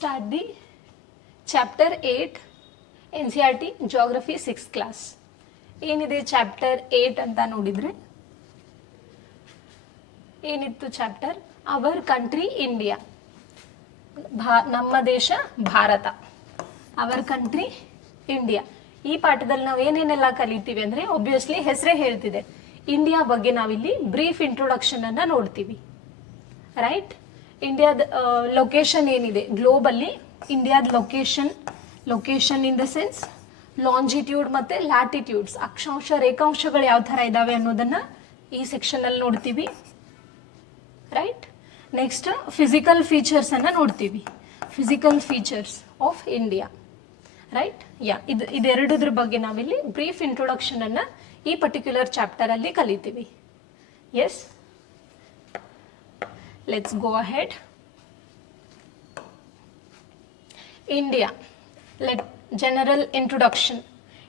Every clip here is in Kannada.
start the chapter 8 NCERT Geography 6th class. ಏನಿದೆ ಚಾಪ್ಟರ್ 8 ಅಂತ ನೋಡಿದ್ರೆ ಏನಿತ್ತು ಚಾಪ್ಟರ್ ಅವರ್ ಕಂಟ್ರಿ ಇಂಡಿಯಾ, ನಮ್ಮ ದೇಶ ಭಾರತ, ಅವರ್ ಕಂಟ್ರಿ ಇಂಡಿಯಾ. ಈ ಪಾಠದಲ್ಲಿ ನಾವು ಏನೇನೆಲ್ಲ ಕಲಿತೀವಿ ಅಂದ್ರೆ ಒಬ್ವಿಯಸ್ಲಿ ಹೆಸರೇ ಹೇಳ್ತಿದೆ, ಇಂಡಿಯಾ ಬಗ್ಗೆ ನಾವಿಲ್ಲಿ ಬ್ರೀಫ್ ಇಂಟ್ರೊಡಕ್ಷನ್ ಅನ್ನ ನೋಡ್ತೀವಿ. ರೈಟ್, ಇಂಡಿಯಾದ ಲೊಕೇಶನ್ ಏನಿದೆ ಗ್ಲೋಬಲ್ಲಿ, ಇಂಡಿಯಾದ location in the sense longitude ಮತ್ತೆ ಲ್ಯಾಟಿಟ್ಯೂಡ್ಸ್, ಅಕ್ಷಾಂಶ ರೇಖಾಂಶಗಳು ಯಾವ ತರ ಇದಾವೆ ಅನ್ನೋದನ್ನ ಈ ಸೆಕ್ಷನ್ ಅಲ್ಲಿ ನೋಡ್ತೀವಿ. ರೈಟ್, ನೆಕ್ಸ್ಟ್ ಫಿಸಿಕಲ್ ಫೀಚರ್ಸ್ ಅನ್ನ ನೋಡ್ತೀವಿ, physical features of India. Right, ಇದೆರಡದ್ರ ಬಗ್ಗೆ ನಾವಿಲ್ಲಿ ಬ್ರೀಫ್ ಇಂಟ್ರೊಡಕ್ಷನ್ ಅನ್ನ ಈ ಪರ್ಟಿಕ್ಯುಲರ್ ಚಾಪ್ಟರ್ ಅಲ್ಲಿ ಕಲಿತೀವಿ. Yes, let's go ahead. India, general introduction.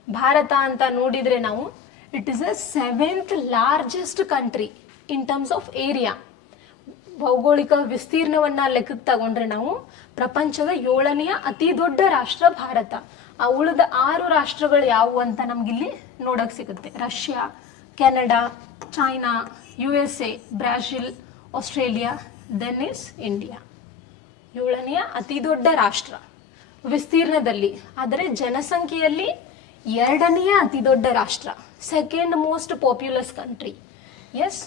ಭಾರತ ಅಂತ ನೋಡಿದ್ರೆ ನಾವು, it is a 7th largest country in terms of area. ಭೌಗೋಳಿಕ ವಿಸ್ತೀರ್ಣವನ್ನ ಲೆಕ್ಕಕ್ಕೆ ತಗೊಂಡ್ರೆ ನಾವು ಪ್ರಪಂಚದ 7ನೇ ಅತಿ ದೊಡ್ಡ ರಾಷ್ಟ್ರ ಭಾರತ. ಆ ಉಳಿದ 6 ರಾಷ್ಟ್ರಗಳು ಯಾವುವು ಅಂತ ನಮ್ಗಿಲ್ಲಿ ನೋಡಕ್ ಸಿಗುತ್ತೆ. Russia, Canada, China, USA, Brazil, Australia, then is India. 7ನೇ ಅತಿ ದೊಡ್ಡ ರಾಷ್ಟ್ರ ವಿಸ್ತೀರ್ಣದಲ್ಲಿ, ಆದರೆ ಜನಸಂಖ್ಯೆಯಲ್ಲಿ 2ನೇ ಅತಿ ದೊಡ್ಡ ರಾಷ್ಟ್ರ, second most populous country. Yes,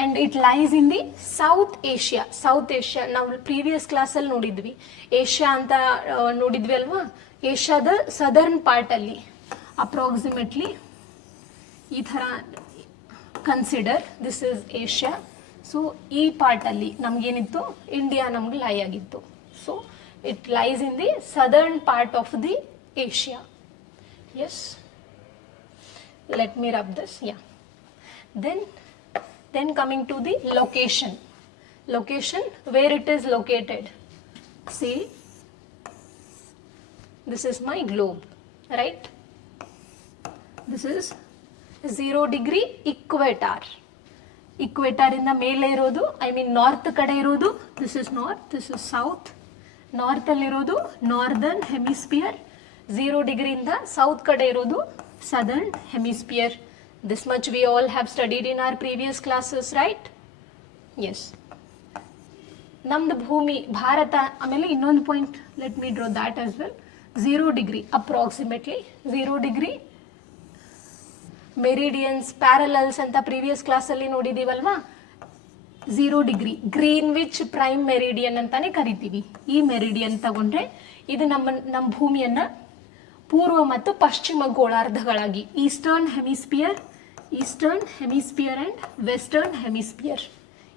and it lies in the South Asia. South Asia ನಾವು ಪ್ರೀವಿಯಸ್ ಕ್ಲಾಸಲ್ಲಿ ನೋಡಿದ್ವಿ, ಏಷ್ಯಾ ಅಂತ ನೋಡಿದ್ವಿ ಅಲ್ವಾ. ಏಷ್ಯಾದ ಸದರ್ನ್ ಪಾರ್ಟ್ ಅಲ್ಲಿ ಅಪ್ರಾಕ್ಸಿಮೇಟ್ಲಿ ಈ ಥರ consider, this is Asia. So ಈ ಪಾರ್ಟ್ ಅಲ್ಲಿ ನಮ್ಗೇನಿತ್ತು, ಇಂಡಿಯಾ ನಮ್ಗೆ ಲೈ ಆಗಿತ್ತು. So it lies in the southern part of the Asia. Yes, let me rub this. Yeah, then coming to the location, where it is located. See, this is my globe, right? This is 0 degree equator. Equator ಇಂದ ಮೇಲೆ ಇರೋದು, ಐ ಮೀನ್ ನಾರ್ತ್ ಕಡೆ ಇರೋದು, this is north, this is south. North ಅಲ್ಲಿರೋದು ನಾರ್ದರ್ನ್ ಹೆಮಿಸ್ಪಿಯರ್, 0 ಡಿಗ್ರಿಯಿಂದ ಸೌತ್ ಕಡೆ ಇರೋದು southern hemisphere. This much we all have studied in our previous classes, right? Yes, ನಮ್ದು ಭೂಮಿ ಭಾರತ. ಆಮೇಲೆ ಇನ್ನೊಂದು point, let me draw that as well. 0 degree approximately 0 degree meridians, parallels ಅಂತ ಪ್ರೀವಿಯಸ್ ಕ್ಲಾಸಲ್ಲಿ ನೋಡಿದೀವಲ್ವಾ. 0 ಡಿಗ್ರಿ ಗ್ರೀನ್ವಿಚ್ ಪ್ರೈಮ್ ಮೆರಿಡಿಯನ್ ಅಂತಾನೆ ಕರಿತೀವಿ. ಈ ಮೆರಿಡಿಯನ್ ತಗೊಂಡ್ರೆ ಇದು ನಮ್ಮ ಭೂಮಿಯನ್ನ ಪೂರ್ವ ಮತ್ತು ಪಶ್ಚಿಮ ಗೋಳಾರ್ಧಗಳಾಗಿ, eastern hemisphere and western hemisphere,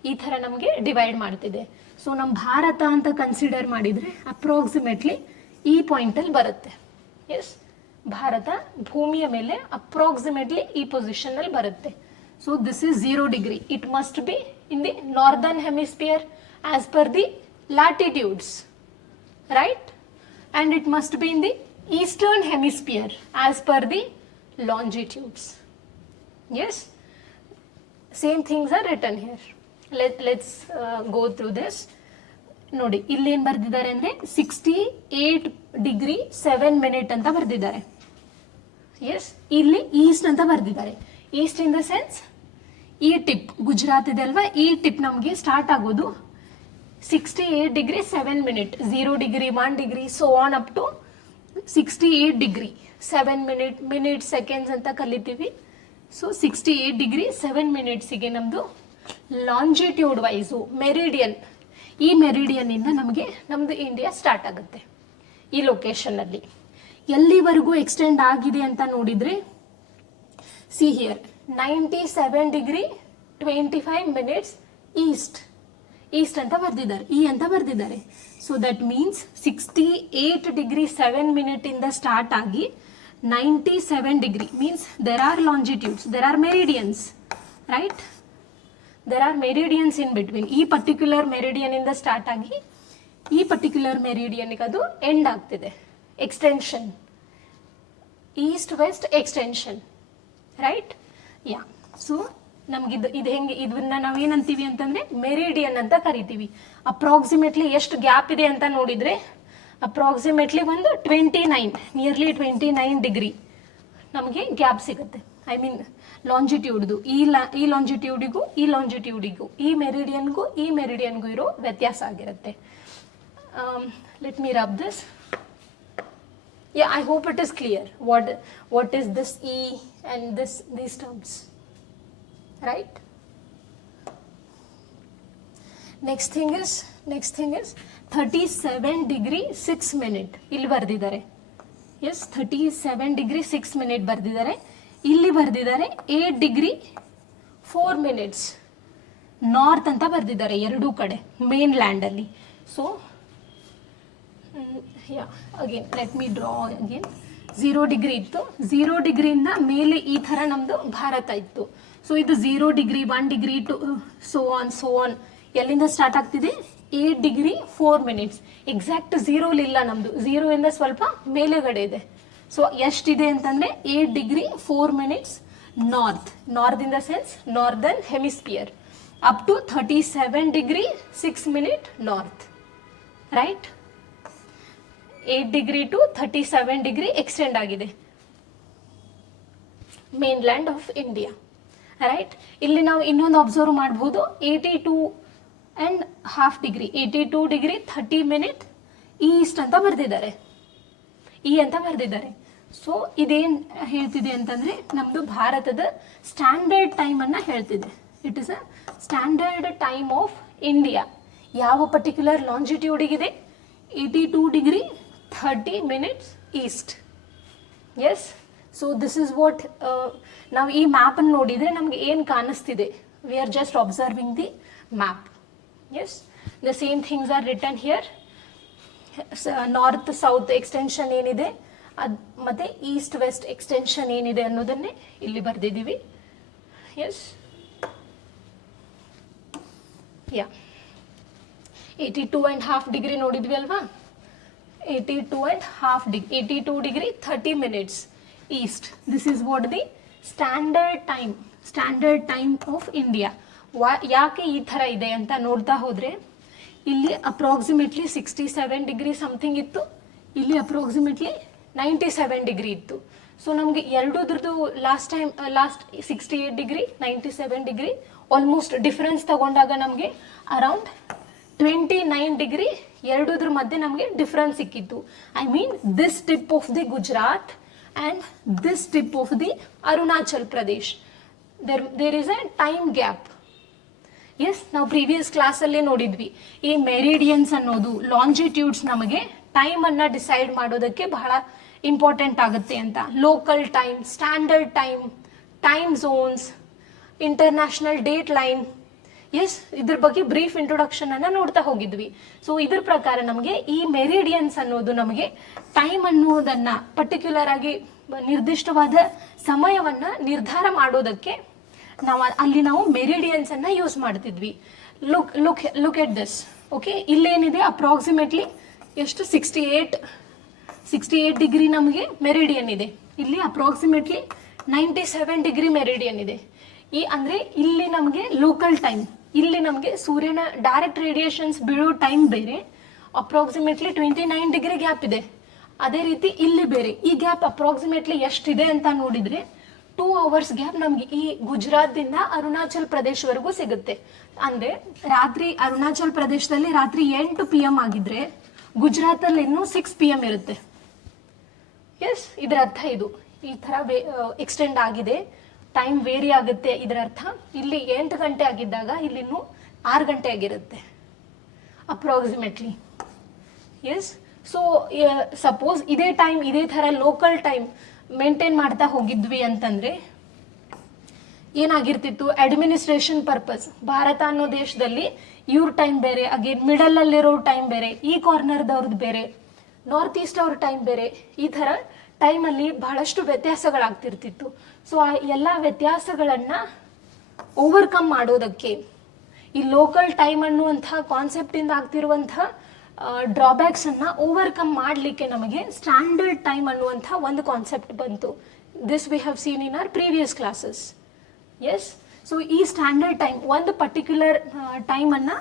ಈ ಥರ ನಮಗೆ ಡಿವೈಡ್ ಮಾಡ್ತಿದೆ. ಸೊ ನಮ್ಮ ಭಾರತ ಅಂತ ಕನ್ಸಿಡರ್ ಮಾಡಿದ್ರೆ ಅಪ್ರಾಕ್ಸಿಮೇಟ್ಲಿ ಈ ಪಾಯಿಂಟಲ್ಲಿ ಬರುತ್ತೆ. ಎಸ್, ಭಾರತ ಭೂಮಿಯ ಮೇಲೆ ಅಪ್ರಾಕ್ಸಿಮೇಟ್ಲಿ ಈ ಪೊಸಿಷನ್ ಅಲ್ಲಿ ಬರುತ್ತೆ. So this is 0 degree. It must be in the northern hemisphere as per the latitudes, right? And it must be in the eastern hemisphere as per the longitudes. Yes, same things are written here. Let's go through this. ನೋಡಿ, ಇಲ್ಲಿ ಏನು ಬರ್ದಿದ್ದಾರೆ ಅಂದ್ರೆ 68 ಡಿಗ್ರಿ 7 ಮಿನಿಟ್ ಅಂತ ಬರ್ದಿದ್ದಾರೆ. ಎಸ್, ಇಲ್ಲಿ ಈಸ್ಟ್ ಅಂತ ಬರ್ದಿದ್ದಾರೆ. ಈಸ್ಟ್ ಇನ್ ದ ಸೆನ್ಸ್ ಈ ಟಿಪ್, ಗುಜರಾತ್ ಇದೆ ಅಲ್ವಾ, ಈ ಟಿಪ್ ನಮಗೆ ಸ್ಟಾರ್ಟ್ ಆಗೋದು 68 degree 7 minute, 0 degree 1 degree so on up to 68 degree 7 minute seconds ಅಂತ ಕಲಿತೀವಿ. ಸೊ 68 ಡಿಗ್ರಿ 7 ಮಿನಿಟ್ಸಿಗೆ ನಮ್ದು ಲಾಂಜಿಟ್ಯೂಡ್ ವೈಸು ಮೆರಿಡಿಯನ್, ಈ ಮೆರಿಡಿಯನ್ ಇಂದ ನಮಗೆ ನಮ್ದು ಇಂಡಿಯಾ ಸ್ಟಾರ್ಟ್ ಆಗುತ್ತೆ. ಈ ಲೊಕೇಶನ್ ಅಲ್ಲಿ ಎಲ್ಲಿವರೆಗೂ ಎಕ್ಸ್ಟೆಂಡ್ ಆಗಿದೆ ಅಂತ ನೋಡಿದ್ರೆ, see here 97 degree 25 minutes east ಅಂತ ಬರ್ದಿದ್ದಾರೆ, ಈ ಅಂತ ಬರ್ದಿದ್ದಾರೆ. So that means 68 degree 7 minute ಇಂದ ಸ್ಟಾರ್ಟ್ ಆಗಿ 97 degree means there are longitudes, there are meridians, right? There are meridians in between. ಈ ಪರ್ಟಿಕ್ಯುಲರ್ ಮೆರಿಡಿಯನ್ ಇಂದ ಸ್ಟಾರ್ಟ್ ಆಗಿ ಈ ಪರ್ಟಿಕ್ಯುಲರ್ ಮೆರಿಡಿಯನ್ಗೆ ಅದು ಎಂಡ್ ಆಗ್ತಿದೆ. Extension, east west extension, right? Yeah, so ನಮ್ಗೆ ಇದು ಹೆಂಗೆ ಇದನ್ನ ನಾವೇನಂತೀವಿ ಅಂತಂದ್ರೆ ಮೆರಿಡಿಯನ್ ಅಂತ ಕರಿತೀವಿ. ಅಪ್ರಾಕ್ಸಿಮೇಟ್ಲಿ ಎಷ್ಟು ಗ್ಯಾಪ್ ಇದೆ ಅಂತ ನೋಡಿದ್ರೆ ಅಪ್ರಾಕ್ಸಿಮೇಟ್ಲಿ ಒಂದು 29 ನಿಯರ್ಲಿ 29 ಡಿಗ್ರಿ ನಮಗೆ ಗ್ಯಾಪ್ ಸಿಗುತ್ತೆ. ಐ ಮೀನ್ ಲಾಂಜಿಟ್ಯೂಡ್ದು ಈ ಲಾಂಜಿಟ್ಯೂಡಿಗೂ ಈ ಲಾಂಜಿಟ್ಯೂಡಿಗೂ ಈ ಮೆರಿಡಿಯನ್ಗೂ ಇರೋ ವ್ಯತ್ಯಾಸ ಆಗಿರುತ್ತೆ. Let me rub this. Yeah, I hope it is clear what is this E and these terms, right? Next thing is 37 degree 6 minute ಇಲ್ಲಿ ಬರ್ದಿದ್ದಾರೆ. Yes, 37 degree 6 minute ಬರ್ದಿದ್ದಾರೆ. ಇಲ್ಲಿ ಬರ್ದಿದ್ದಾರೆ 8 degree 4 minutes ನಾರ್ತ್ ಅಂತ ಬರ್ದಿದ್ದಾರೆ ಎರಡೂ ಕಡೆ ಮೇನ್ ಲ್ಯಾಂಡ್ ಅಲ್ಲಿ. So again let me draw again. 0 degree ಇತ್ತು, 0 ಡಿಗ್ರಿಯಿಂದ ಮೇಲೆ ಈ ಥರ ನಮ್ಮದು ಭಾರತ ಇತ್ತು. ಸೊ ಇದು 0 degree 1 degree to so on ಎಲ್ಲಿಂದ ಸ್ಟಾರ್ಟ್ ಆಗ್ತಿದೆ 8 ಡಿಗ್ರಿ 4 ಮಿನಿಟ್ಸ್. ಎಕ್ಸಾಕ್ಟ್ 0 ಇಲ್ಲ ನಮ್ಮದು, 0 ಇಂದ ಸ್ವಲ್ಪ ಮೇಲೆಗಡೆ ಇದೆ. ಸೊ ಎಷ್ಟಿದೆ ಅಂತಂದರೆ 8 degree 4 minutes north in the sense northern hemisphere up to 37 degree 6 minute north, right? 8 degree to 37 degree extend ಆಗಿದೆ ಮೇನ್ಲ್ಯಾಂಡ್ ಆಫ್ ಇಂಡಿಯಾ, ರೈಟ್? ಇಲ್ಲಿ ನಾವು ಇನ್ನೊಂದು ಅಬ್ಸರ್ವ್ ಮಾಡ್ಬೋದು, 82.5 ಡಿಗ್ರಿ 82 ಡಿಗ್ರಿ 30 ಮಿನಿಟ್ ಈಸ್ಟ್ ಅಂತ ಬರೆದಿದ್ದಾರೆ, ಸೊ ಇದೇನು ಹೇಳ್ತಿದೆ ಅಂತಂದರೆ ನಮ್ಮದು ಭಾರತದ ಸ್ಟ್ಯಾಂಡರ್ಡ್ ಟೈಮನ್ನು ಹೇಳ್ತಿದೆ. It is a standard time of India. ಯಾವ ಪರ್ಟಿಕ್ಯುಲರ್ ಲಾಂಜಿಟ್ಯೂಡಿಗಿದೆ? 82 degree 30 minutes east. Yes, so this is what ನಾವು ಈ ಮ್ಯಾಪನ್ನು ನೋಡಿದರೆ ನಮಗೆ ಏನು ಕಾಣಿಸ್ತಿದೆ? We are just observing the map. Yes, the same things are written here. North south extension ಏನಿದೆ ಅದು ಮತ್ತು ಈಸ್ಟ್ ವೆಸ್ಟ್ ಎಕ್ಸ್ಟೆನ್ಷನ್ ಏನಿದೆ ಅನ್ನೋದನ್ನೇ ಇಲ್ಲಿ ಬರೆದಿದ್ದೀವಿ. ಎಸ್, ಯಾ 82.5 ಡಿಗ್ರಿ ನೋಡಿದ್ವಿ ಅಲ್ವಾ? 82 degree 30 minutes east. This is what the standard time of India. ಯಾಕೆ ಈ ಥರ ಇದೆ ಅಂತ ನೋಡ್ತಾ ಹೋದರೆ ಇಲ್ಲಿ ಅಪ್ರಾಕ್ಸಿಮೇಟ್ಲಿ 67 ಡಿಗ್ರಿ ಸಮಥಿಂಗ್ ಇತ್ತು, ಇಲ್ಲಿ ಅಪ್ರಾಕ್ಸಿಮೇಟ್ಲಿ 97 ಡಿಗ್ರಿ ಇತ್ತು. ಸೊ ನಮಗೆ ಎರಡೂದ್ರದ್ದು last 68 degree 97 degree almost difference ತಗೊಂಡಾಗ ನಮಗೆ ಅರೌಂಡ್ 29 ಡಿಗ್ರಿ ಎರಡೂದ್ರ ಮಧ್ಯೆ ನಮಗೆ ಡಿಫ್ರೆನ್ಸ್ ಸಿಕ್ಕಿತ್ತು. I mean this tip of the Gujarat and this tip of the Arunachal Pradesh, there is a time gap. Yes, ನಾವು ಪ್ರೀವಿಯಸ್ ಕ್ಲಾಸಲ್ಲೇ ನೋಡಿದ್ವಿ ಈ ಮೆರಿಡಿಯನ್ಸ್ ಅನ್ನೋದು ಲಾಂಜಿಟ್ಯೂಡ್ಸ್ ನಮಗೆ ಟೈಮನ್ನು ಡಿಸೈಡ್ ಮಾಡೋದಕ್ಕೆ ಬಹಳ ಇಂಪಾರ್ಟೆಂಟ್ ಆಗುತ್ತೆ ಅಂತ. Local time, standard time zones, international date line. Yes, ಇದ್ರ ಬಗ್ಗೆ ಬ್ರೀಫ್ ಇಂಟ್ರೊಡಕ್ಷನ್ ಅನ್ನ ನೋಡ್ತಾ ಹೋಗಿದ್ವಿ. ಸೊ ಇದ್ರ ಪ್ರಕಾರ ನಮಗೆ ಈ ಮೆರಿಡಿಯನ್ಸ್ ಅನ್ನೋದು ನಮಗೆ ಟೈಮ್ ಅನ್ನೋದನ್ನ ಪರ್ಟಿಕ್ಯುಲರ್ ಆಗಿ ನಿರ್ದಿಷ್ಟವಾದ ಸಮಯವನ್ನ ನಿರ್ಧಾರ ಮಾಡೋದಕ್ಕೆ ನಾವು ಮೆರಿಡಿಯನ್ಸ್ ಅನ್ನ ಯೂಸ್ ಮಾಡ್ತಿದ್ವಿ. Look at this. ಓಕೆ, ಇಲ್ಲೇನಿದೆ ಅಪ್ರಾಕ್ಸಿಮೇಟ್ಲಿ ಎಷ್ಟು 68 ಡಿಗ್ರಿ ನಮಗೆ ಮೆರಿಡಿಯನ್ ಇದೆ. ಇಲ್ಲಿ ಅಪ್ರಾಕ್ಸಿಮೇಟ್ಲಿ 97 ಡಿಗ್ರಿ ಮೆರಿಡಿಯನ್ ಇದೆ. ಅಂದರೆ ಇಲ್ಲಿ ನಮಗೆ ಲೋಕಲ್ ಟೈಮ್, ಇಲ್ಲಿ ನಮಗೆ ಸೂರ್ಯನ ಡೈರೆಕ್ಟ್ ರೇಡಿಯೇಷನ್ಸ್ ಬೀಳೋ ಟೈಮ್ ಬೇರೆ, ಅಪ್ರಾಕ್ಸಿಮೇಟ್ಲಿ 29 ಡಿಗ್ರಿ ಗ್ಯಾಪ್ ಇದೆ. ಅದೇ ರೀತಿ ಇಲ್ಲಿ ಬೇರೆ. ಈ ಗ್ಯಾಪ್ ಅಪ್ರಾಕ್ಸಿಮೇಟ್ಲಿ ಎಷ್ಟಿದೆ ಅಂತ ನೋಡಿದರೆ 2 hours ಗ್ಯಾಪ್ ನಮಗೆ ಈ ಗುಜರಾತ್ದಿಂದ ಅರುಣಾಚಲ್ ಪ್ರದೇಶವರೆಗೂ ಸಿಗುತ್ತೆ. ಅಂದರೆ ರಾತ್ರಿ ಅರುಣಾಚಲ್ ಪ್ರದೇಶದಲ್ಲಿ ರಾತ್ರಿ 8 PM ಆಗಿದ್ರೆ ಗುಜರಾತಲ್ಲಿ ಇನ್ನೂ 6 PM ಇರುತ್ತೆ. ಎಸ್, ಇದರ ಅರ್ಥ ಇದು ಈ ಥರ ಎಕ್ಸ್ಟೆಂಡ್ ಆಗಿದೆ, ಟೈಮ್ ವೇರಿ ಆಗುತ್ತೆ. ಇದರ ಅರ್ಥ ಇಲ್ಲಿ 8 ಗಂಟೆ ಆಗಿದ್ದಾಗ ಇಲ್ಲಿನ್ನೂ 6 ಗಂಟೆ ಆಗಿರುತ್ತೆ ಅಪ್ರಾಕ್ಸಿಮೇಟ್ಲಿ. ಎಸ್, ಸೊ ಸಪೋಸ್ ಇದೇ ಟೈಮ್ ಇದೇ ಥರ ಲೋಕಲ್ ಟೈಮ್ ಮೇಂಟೈನ್ ಮಾಡ್ತಾ ಹೋಗಿದ್ವಿ ಅಂತಂದರೆ ಏನಾಗಿರ್ತಿತ್ತು? ಅಡ್ಮಿನಿಸ್ಟ್ರೇಷನ್ ಪರ್ಪಸ್, ಭಾರತ ಅನ್ನೋ ದೇಶದಲ್ಲಿ ಇವ್ರ ಟೈಮ್ ಬೇರೆ, ಅಗೇನ್ ಮಿಡಲಲ್ಲಿರೋ ಟೈಮ್ ಬೇರೆ, ಈ ಕಾರ್ನರ್ದವ್ರದ್ದು ಬೇರೆ, ನಾರ್ತ್ ಈಸ್ಟ್ ಅವ್ರ ಟೈಮ್ ಬೇರೆ, ಈ ಥರ ಟೈಮಲ್ಲಿ ಬಹಳಷ್ಟು ವ್ಯತ್ಯಾಸಗಳಾಗ್ತಿರ್ತಿತ್ತು. ಸೊ ಆ ಎಲ್ಲ ವ್ಯತ್ಯಾಸಗಳನ್ನು ಓವರ್ಕಮ್ ಮಾಡೋದಕ್ಕೆ ಈ ಲೋಕಲ್ ಟೈಮ್ ಅನ್ನುವಂಥ ಕಾನ್ಸೆಪ್ಟಿಂದ ಆಗ್ತಿರುವಂಥ ಡ್ರಾಬ್ಯಾಕ್ಸನ್ನು ಓವರ್ಕಮ್ ಮಾಡಲಿಕ್ಕೆ ನಮಗೆ ಸ್ಟ್ಯಾಂಡರ್ಡ್ ಟೈಮ್ ಅನ್ನುವಂಥ ಒಂದು ಕಾನ್ಸೆಪ್ಟ್ ಬಂತು. This we have seen in our previous classes. Yes, so ಈ ಸ್ಟ್ಯಾಂಡರ್ಡ್ ಟೈಮ್ ಒಂದು ಪರ್ಟಿಕ್ಯುಲರ್ ಟೈಮನ್ನು,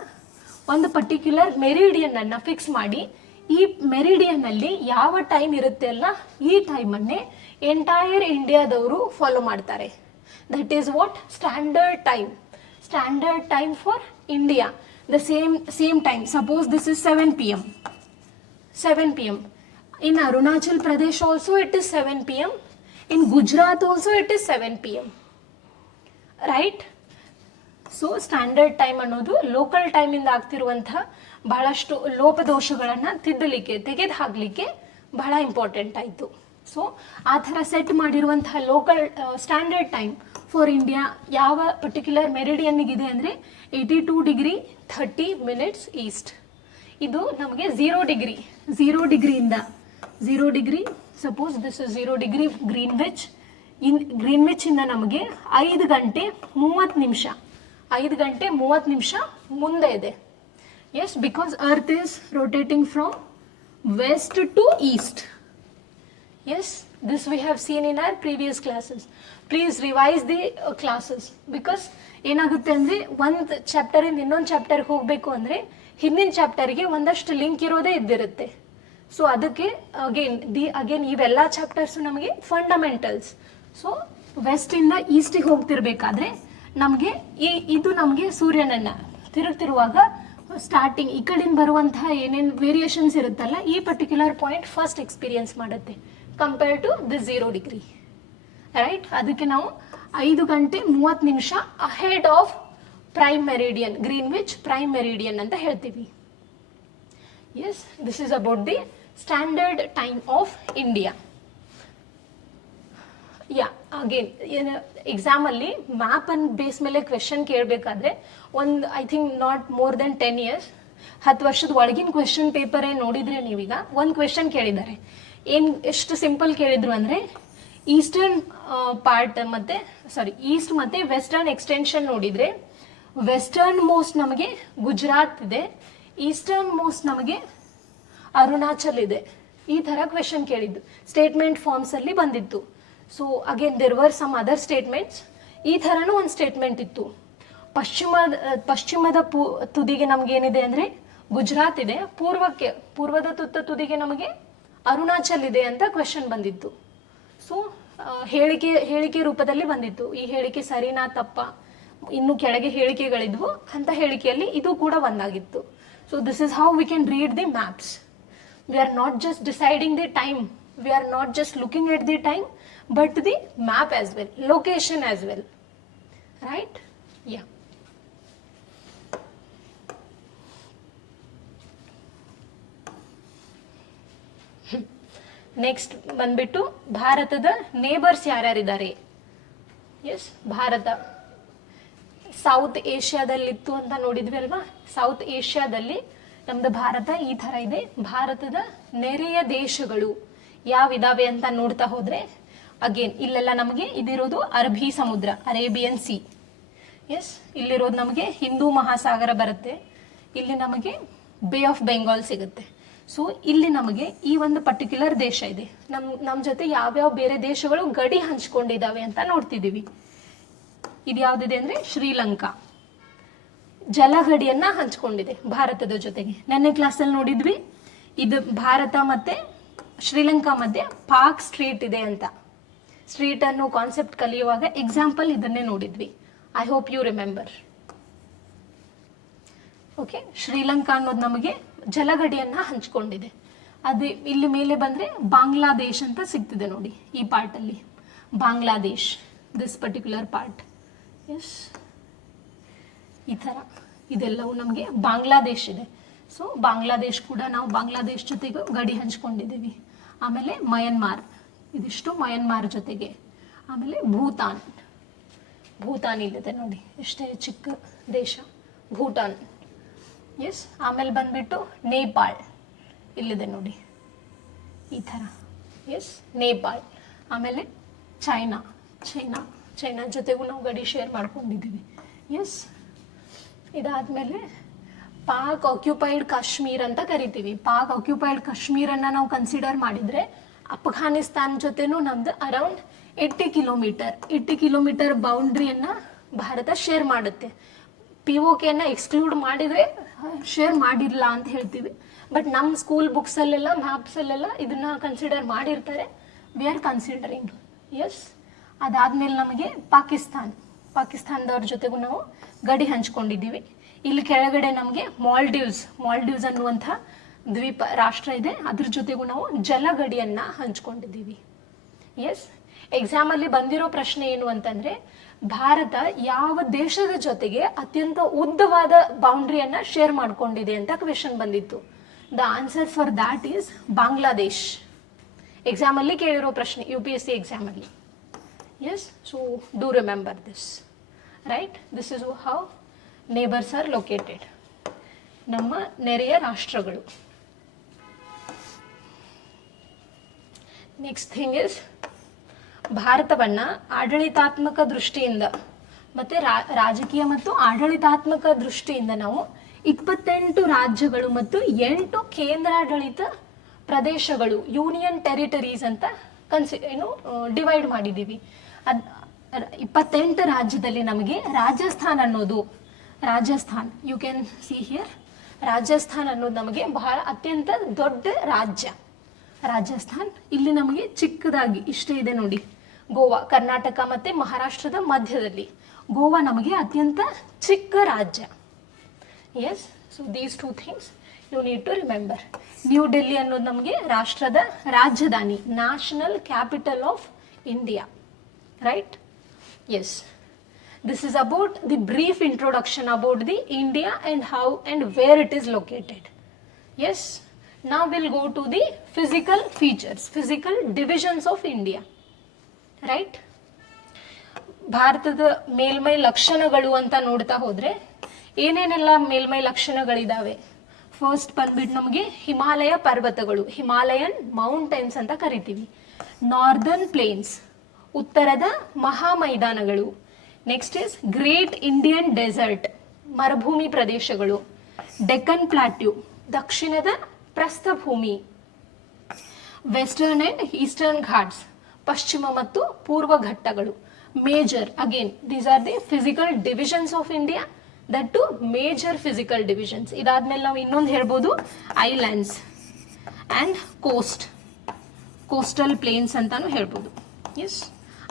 ಒಂದು ಪರ್ಟಿಕ್ಯುಲರ್ ಮೆರಿಡಿಯನನ್ನು ಫಿಕ್ಸ್ ಮಾಡಿ, ಈ ಮೆರಿಡಿಯನ್ನಲ್ಲಿ ಯಾವ ಟೈಮ್ ಇರುತ್ತೆ ಅಲ್ಲ, ಈ ಟೈಮನ್ನೇ ಎಂಟೈರ್ ಇಂಡಿಯಾದವರು ಫಾಲೋ ಮಾಡ್ತಾರೆ. That is what standard time. Standard time for India, the same time. Suppose this is 7 PM. 7 PM. In Arunachal Pradesh also it is 7 PM. In Gujarat also it is 7 PM. Right? So standard time ಅನ್ನೋದು ಲೋಕಲ್ ಟೈಮಿಂದ ಆಗ್ತಿರುವಂತಹ ಬಹಳಷ್ಟು ಲೋಪದೋಷಗಳನ್ನು ತಿದ್ದಲಿಕ್ಕೆ, ತೆಗೆದು ಹಾಕಲಿಕ್ಕೆ ಬಹಳ ಇಂಪಾರ್ಟೆಂಟ್ ಆಯಿತು. ಸೊ ಆ ಥರ ಸೆಟ್ ಮಾಡಿರುವಂತಹ local standard time for India ಯಾವ ಪರ್ಟಿಕ್ಯುಲರ್ ಮೆರಿಡಿಯನ್ನಿಗಿದೆ ಅಂದರೆ 82 ಡಿಗ್ರಿ 30 ಮಿನಿಟ್ಸ್ ಈಸ್ಟ್. ಇದು ನಮಗೆ 0 ಡಿಗ್ರಿ, 0 ಡಿಗ್ರಿಯಿಂದ 0 degree, suppose this is 0 degree Greenwich. ಗ್ರೀನ್ವಿಚ್ಚಿಂದ ನಮಗೆ 5 ಗಂಟೆ 30 ನಿಮಿಷ, 5 ಗಂಟೆ 30 ನಿಮಿಷ ಮುಂದೆ ಇದೆ. Yes, because earth is rotating from west to east. Yes, this we have seen in our previous classes. Please revise the classes because ಏನಾಗುತ್ತೆ ಅಂದರೆ ಒಂದು ಚಾಪ್ಟರಿಂದ ಇನ್ನೊಂದು ಚಾಪ್ಟರ್ಗೆ ಹೋಗಬೇಕು ಅಂದರೆ ಹಿಂದಿನ ಚಾಪ್ಟರ್ಗೆ ಒಂದಷ್ಟು ಲಿಂಕ್ ಇರೋದೇ ಇದ್ದಿರುತ್ತೆ. ಸೊ ಅದಕ್ಕೆ ಅಗೇನ್ ಇವೆಲ್ಲ ಚಾಪ್ಟರ್ಸು ನಮಗೆ ಫಂಡಮೆಂಟಲ್ಸ್. ಸೊ ವೆಸ್ಟಿಂದ ಈಸ್ಟಿಗೆ ಹೋಗ್ತಿರ್ಬೇಕಾದ್ರೆ ನಮಗೆ ಇದು ನಮಗೆ ಸೂರ್ಯನನ್ನು ತಿರುಗ್ತಿರುವಾಗ ಸ್ಟಾರ್ಟಿಂಗ್ ಈ ಕಡೆಯಿಂದ ಬರುವಂತಹ ಏನೇನು ವೇರಿಯೇಷನ್ಸ್ ಇರುತ್ತಲ್ಲ, ಈ ಪರ್ಟಿಕ್ಯುಲರ್ ಪಾಯಿಂಟ್ ಫಸ್ಟ್ ಎಕ್ಸ್ಪೀರಿಯನ್ಸ್ ಮಾಡುತ್ತೆ compare to the 0 degree. Right? ಅದಕ್ಕೆ ನಾವು 5 ಗಂಟೆ 30 ನಿಮಿಷ ahead of prime meridian, Greenwich prime meridian ಅಂತ ಹೇಳ್ತೀವಿ. Yes, this is about the standard time of India. Yeah, again ಎಕ್ಸಾಮಲ್ಲಿ ಮ್ಯಾಪನ್ನು ಬೇಸ್ ಮೇಲೆ ಕ್ವೆಶನ್ ಕೇಳಬೇಕಾದ್ರೆ ಒಂದು I think not more than 10 years, 10 ವರ್ಷದ ಒಳಗಿನ ಕ್ವೆಶನ್ ಪೇಪರೇ ನೋಡಿದರೆ ನೀವೀಗ ಒಂದು ಕ್ವೆಶನ್ ಕೇಳಿದ್ದಾರೆ. ಎಷ್ಟು ಸಿಂಪಲ್ ಕೇಳಿದ್ರು ಅಂದರೆ ಈಸ್ಟರ್ನ್ ಪಾರ್ಟ್ ಮತ್ತು ಈಸ್ಟ್ ಮತ್ತು ವೆಸ್ಟರ್ನ್ ಎಕ್ಸ್ಟೆನ್ಷನ್ ನೋಡಿದರೆ ವೆಸ್ಟರ್ನ್ ಮೋಸ್ಟ್ ನಮಗೆ ಗುಜರಾತ್ ಇದೆ, ಈಸ್ಟರ್ನ್ ಮೋಸ್ಟ್ ನಮಗೆ ಅರುಣಾಚಲ್ ಇದೆ. ಈ ಥರ ಕ್ವೆಶನ್ ಕೇಳಿದ್ದು ಸ್ಟೇಟ್ಮೆಂಟ್ ಫಾರ್ಮ್ಸಲ್ಲಿ ಬಂದಿತ್ತು. So again there were some other statements. ಈ ಥರನೂ ಒಂದು ಸ್ಟೇಟ್ಮೆಂಟ್ ಇತ್ತು. ಪಶ್ಚಿಮದ ತುದಿಗೆ ನಮಗೇನಿದೆ ಅಂದರೆ ಗುಜರಾತ್ ಇದೆ, ಪೂರ್ವದ ತುದಿಗೆ ನಮಗೆ ಅರುಣಾಚಲ್ ಇದೆ ಅಂತ ಕ್ವೆಶನ್ ಬಂದಿತ್ತು. ಸೊ ಹೇಳಿಕೆ ರೂಪದಲ್ಲಿ ಬಂದಿತ್ತು. ಈ ಹೇಳಿಕೆ ಸರಿನಾ ತಪ್ಪ, ಇನ್ನು ಕೆಳಗೆ ಹೇಳಿಕೆಗಳಿದ್ವು, ಅಂತ ಹೇಳಿಕೆಯಲ್ಲಿ ಇದು ಕೂಡ ಒಂದಾಗಿತ್ತು. So this is how we can read the maps. We are not just deciding the time, we are not just looking at the time, but the map as well, location as well. Right? Yeah. Next ಬಂದ್ಬಿಟ್ಟು ಭಾರತದ ನೇಬರ್ಸ್ ಯಾರ್ಯಾರಿದ್ದಾರೆ. ಎಸ್, ಭಾರತ ಸೌತ್ ಏಷ್ಯಾದಲ್ಲಿತ್ತು ಅಂತ ನೋಡಿದ್ವಿ ಅಲ್ವಾ. ಸೌತ್ ಏಷ್ಯಾದಲ್ಲಿ ನಮ್ದು ಭಾರತ ಈ ಥರ ಇದೆ. ಭಾರತದ ನೆರೆಯ ದೇಶಗಳು ಯಾವಿದಾವೆ ಅಂತ ನೋಡ್ತಾ ಹೋದ್ರೆ ಅಗೇನ್ ಇಲ್ಲೆಲ್ಲ ನಮಗೆ ಇದಿರೋದು ಅರಬ್ಬಿ ಸಮುದ್ರ, ಅರೇಬಿಯನ್ ಸಿ. ಎಸ್, ಇಲ್ಲಿರೋದು ನಮಗೆ ಹಿಂದೂ ಮಹಾಸಾಗರ ಬರುತ್ತೆ. ಇಲ್ಲಿ ನಮಗೆ ಬೇ ಆಫ್ ಬೆಂಗಾಲ್ ಸಿಗುತ್ತೆ. ಸೊ ಇಲ್ಲಿ ನಮಗೆ ಈ ಒಂದು ಪರ್ಟಿಕ್ಯುಲರ್ ದೇಶ ಇದೆ. ನಮ್ಮ ಜೊತೆ ಯಾವ್ಯಾವ ಬೇರೆ ದೇಶಗಳು ಗಡಿ ಹಂಚ್ಕೊಂಡಿದ್ದಾವೆ ಅಂತ ನೋಡ್ತಿದ್ದೀವಿ. ಇದು ಯಾವುದಿದೆ ಅಂದರೆ ಶ್ರೀಲಂಕಾ ಜಲಗಡಿಯನ್ನ ಹಂಚ್ಕೊಂಡಿದೆ ಭಾರತದ ಜೊತೆಗೆ. ನೆನ್ನೆ ಕ್ಲಾಸಲ್ಲಿ ನೋಡಿದ್ವಿ, ಇದು ಭಾರತ ಮತ್ತೆ ಶ್ರೀಲಂಕಾ ಮಧ್ಯೆ ಪಾಕ್ ಸ್ಟ್ರೀಟ್ ಇದೆ ಅಂತ. ಸ್ಟ್ರೀಟ್ ಅನ್ನೋ ಕಾನ್ಸೆಪ್ಟ್ ಕಲಿಯುವಾಗ ಎಕ್ಸಾಂಪಲ್ ಇದನ್ನೇ ನೋಡಿದ್ವಿ. I hope you remember. Okay, Sri Lanka ಅನ್ನೋದು ನಮಗೆ ಜಲಗಡಿಯನ್ನ ಹಂಚ್ಕೊಂಡಿದೆ. ಅದೇ ಇಲ್ಲಿ ಮೇಲೆ ಬಂದರೆ ಬಾಂಗ್ಲಾದೇಶ್ ಅಂತ ಸಿಗ್ತಿದೆ ನೋಡಿ, ಈ ಪಾರ್ಟಲ್ಲಿ Bangladesh, this particular part. Yes, ಈ ಥರ ಇದೆಲ್ಲವೂ ನಮಗೆ ಬಾಂಗ್ಲಾದೇಶ್ ಇದೆ. ಸೊ ಬಾಂಗ್ಲಾದೇಶ್ ಕೂಡ ನಾವು ಬಾಂಗ್ಲಾದೇಶ್ ಜೊತೆಗೆ ಗಡಿ ಹಂಚ್ಕೊಂಡಿದ್ದೀವಿ. ಆಮೇಲೆ ಮಯನ್ಮಾರ್, ಇದಿಷ್ಟು ಮಯನ್ಮಾರ್ ಜೊತೆಗೆ. ಆಮೇಲೆ ಭೂತಾನ್ ಇಲ್ಲಿದೆ ನೋಡಿ, ಎಷ್ಟೇ ಚಿಕ್ಕ ದೇಶ ಭೂಟಾನ್. ಎಸ್, ಆಮೇಲೆ ಬಂದ್ಬಿಟ್ಟು ನೇಪಾಳ್ ಇಲ್ಲಿದೆ ನೋಡಿ, ಈ ಥರ. ಎಸ್, ನೇಪಾಳ್. ಆಮೇಲೆ ಚೈನಾ ಜೊತೆಗೂ ನಾವು ಗಡಿ ಶೇರ್ ಮಾಡ್ಕೊಂಡಿದ್ದೀವಿ. ಎಸ್, ಇದಾದಮೇಲೆ ಪಾಕ್ ಆಕ್ಯುಪೈಡ್ ಕಾಶ್ಮೀರ್ ಅಂತ ಕರಿತೀವಿ. ಪಾಕ್ ಆಕ್ಯುಪೈಡ್ ಕಾಶ್ಮೀರನ್ನು ನಾವು ಕನ್ಸಿಡರ್ ಮಾಡಿದರೆ ಅಫ್ಘಾನಿಸ್ತಾನ್ ಜೊತೆನೂ ನಮ್ದು ಅರೌಂಡ್ 80 ಕಿಲೋಮೀಟರ್ ಬೌಂಡ್ರಿಯನ್ನು ಭಾರತ ಶೇರ್ ಮಾಡುತ್ತೆ. POKನ ಎಕ್ಸ್ಕ್ಲೂಡ್ ಮಾಡಿದರೆ ಶೇರ್ ಮಾಡಿಲ್ಲ ಅಂತ ಹೇಳ್ತೀವಿ. ಬಟ್ ನಮ್ಮ ಸ್ಕೂಲ್ ಬುಕ್ಸಲ್ಲೆಲ್ಲ ಮ್ಯಾಪ್ಸಲ್ಲೆಲ್ಲ ಇದನ್ನ ಕನ್ಸಿಡರ್ ಮಾಡಿರ್ತಾರೆ. We are considering. ಎಸ್. ಅದಾದ್ಮೇಲೆ ನಮಗೆ ಪಾಕಿಸ್ತಾನದವ್ರ ಜೊತೆಗೂ ನಾವು ಗಡಿ ಹಂಚ್ಕೊಂಡಿದ್ದೀವಿ. ಇಲ್ಲಿ ಕೆಳಗಡೆ ನಮಗೆ ಮಾಲ್ಡೀವ್ಸ್ ಅನ್ನುವಂಥ ದ್ವೀಪ ರಾಷ್ಟ್ರ ಇದೆ, ಅದ್ರ ಜೊತೆಗೂ ನಾವು ಜಲಗಡಿಯನ್ನ ಹಂಚ್ಕೊಂಡಿದ್ದೀವಿ. ಎಸ್. ಎಕ್ಸಾಮಲ್ಲಿ ಬಂದಿರೋ ಪ್ರಶ್ನೆ ಏನು ಅಂತಂದ್ರೆ, ಭಾರತ ಯಾವ ದೇಶದ ಜೊತೆಗೆ ಅತ್ಯಂತ ಉದ್ದವಾದ ಬೌಂಡ್ರಿಯನ್ನ ಶೇರ್ ಮಾಡ್ಕೊಂಡಿದೆ ಅಂತ ಕ್ವೆಶನ್ ಬಂದಿತ್ತು. The answer for that is Bangladesh. ಎಕ್ಸಾಮಲ್ಲಿ ಕೇಳಿರೋ ಪ್ರಶ್ನೆ, UPSC ಎಕ್ಸಾಮಲ್ಲಿ. Yes. So do remember this. Right. This is how neighbours are located. ನಮ್ಮ ನೆರೆಯ ರಾಷ್ಟ್ರಗಳು. ನೆಕ್ಸ್ಟ್ ಥಿಂಗ್ ಇಸ್, ಭಾರತವನ್ನ ಆಡಳಿತಾತ್ಮಕ ದೃಷ್ಟಿಯಿಂದ ಮತ್ತೆ ರಾಜಕೀಯ ಮತ್ತು ಆಡಳಿತಾತ್ಮಕ ದೃಷ್ಟಿಯಿಂದ ನಾವು 28 ರಾಜ್ಯಗಳು ಮತ್ತು 8 ಕೇಂದ್ರಾಡಳಿತ ಪ್ರದೇಶಗಳು, ಯೂನಿಯನ್ ಟೆರಿಟರೀಸ್ ಅಂತ ಡಿವೈಡ್ ಮಾಡಿದ್ದೀವಿ. 28 ರಾಜ್ಯದಲ್ಲಿ ನಮಗೆ Rajasthan you can see here. Rajasthan ಅನ್ನೋದು ನಮಗೆ ಬಹಳ ಅತ್ಯಂತ ದೊಡ್ಡ ರಾಜ್ಯ. ರಾಜಸ್ಥಾನ್ ಇಲ್ಲಿ ನಮಗೆ ಚಿಕ್ಕದಾಗಿ ಇಷ್ಟೇ ಇದೆ ನೋಡಿ. ಗೋವಾ, ಕರ್ನಾಟಕ ಮತ್ತೆ ಮಹಾರಾಷ್ಟ್ರದ ಮಧ್ಯದಲ್ಲಿ ಗೋವಾ ನಮಗೆ ಅತ್ಯಂತ ಚಿಕ್ಕ ರಾಜ್ಯ. Yes. So these 2 things you need to remember. New Delhi ಅನ್ನೋದು ನಮಗೆ ರಾಷ್ಟ್ರದ ರಾಜಧಾನಿ, national capital of India. Right. Yes. This is about the brief introduction about the India and how and where it is located. Yes. Now we'll go to the physical features, physical divisions of India. Right. ಭಾರತದ ಮೇಲ್ಮೈ ಲಕ್ಷಣಗಳು ಅಂತ ನೋಡ್ತಾ ಹೋದ್ರೆ ಏನೇನೆಲ್ಲ ಮೇಲ್ಮೈ ಲಕ್ಷಣಗಳಿದಾವೆ. ಫಸ್ಟ್ ಬಂದ್ಬಿಟ್ಟು ನಮಗೆ ಹಿಮಾಲಯ ಪರ್ವತಗಳು, ಹಿಮಾಲಯನ್ ಮೌಂಟೇನ್ಸ್ ಅಂತ ಕರಿತೀವಿ. ನಾರ್ದರ್ನ್ ಪ್ಲೇನ್ಸ್, ಉತ್ತರದ ಮಹಾಮೈದಾನಗಳು. Next is great Indian desert, ಮರುಭೂಮಿ ಪ್ರದೇಶಗಳು. ಡೆಕ್ಕನ್ ಪ್ಲಾಟ್ಯೂ, ದಕ್ಷಿಣದ ಪ್ರಸ್ಥಭೂಮಿ. ವೆಸ್ಟರ್ನ್ ಅಂಡ್ ಈಸ್ಟರ್ನ್ ಘಾಟ್ಸ್, ಪಶ್ಚಿಮ ಮತ್ತು ಪೂರ್ವ ಘಟ್ಟಗಳು. Major, again these are the physical divisions of India, that two major physical divisions. ಇದಾದ್ಮೇಲೆ ನಾವು ಇನ್ನೊಂದು ಹೇಳ್ಬೋದು, ಐಲ್ಯಾಂಡ್ಸ್ ಅಂಡ್ ಕೋಸ್ಟಲ್ ಪ್ಲೇನ್ಸ್ ಅಂತಾನು ಹೇಳ್ಬೋದು. ಎಸ್.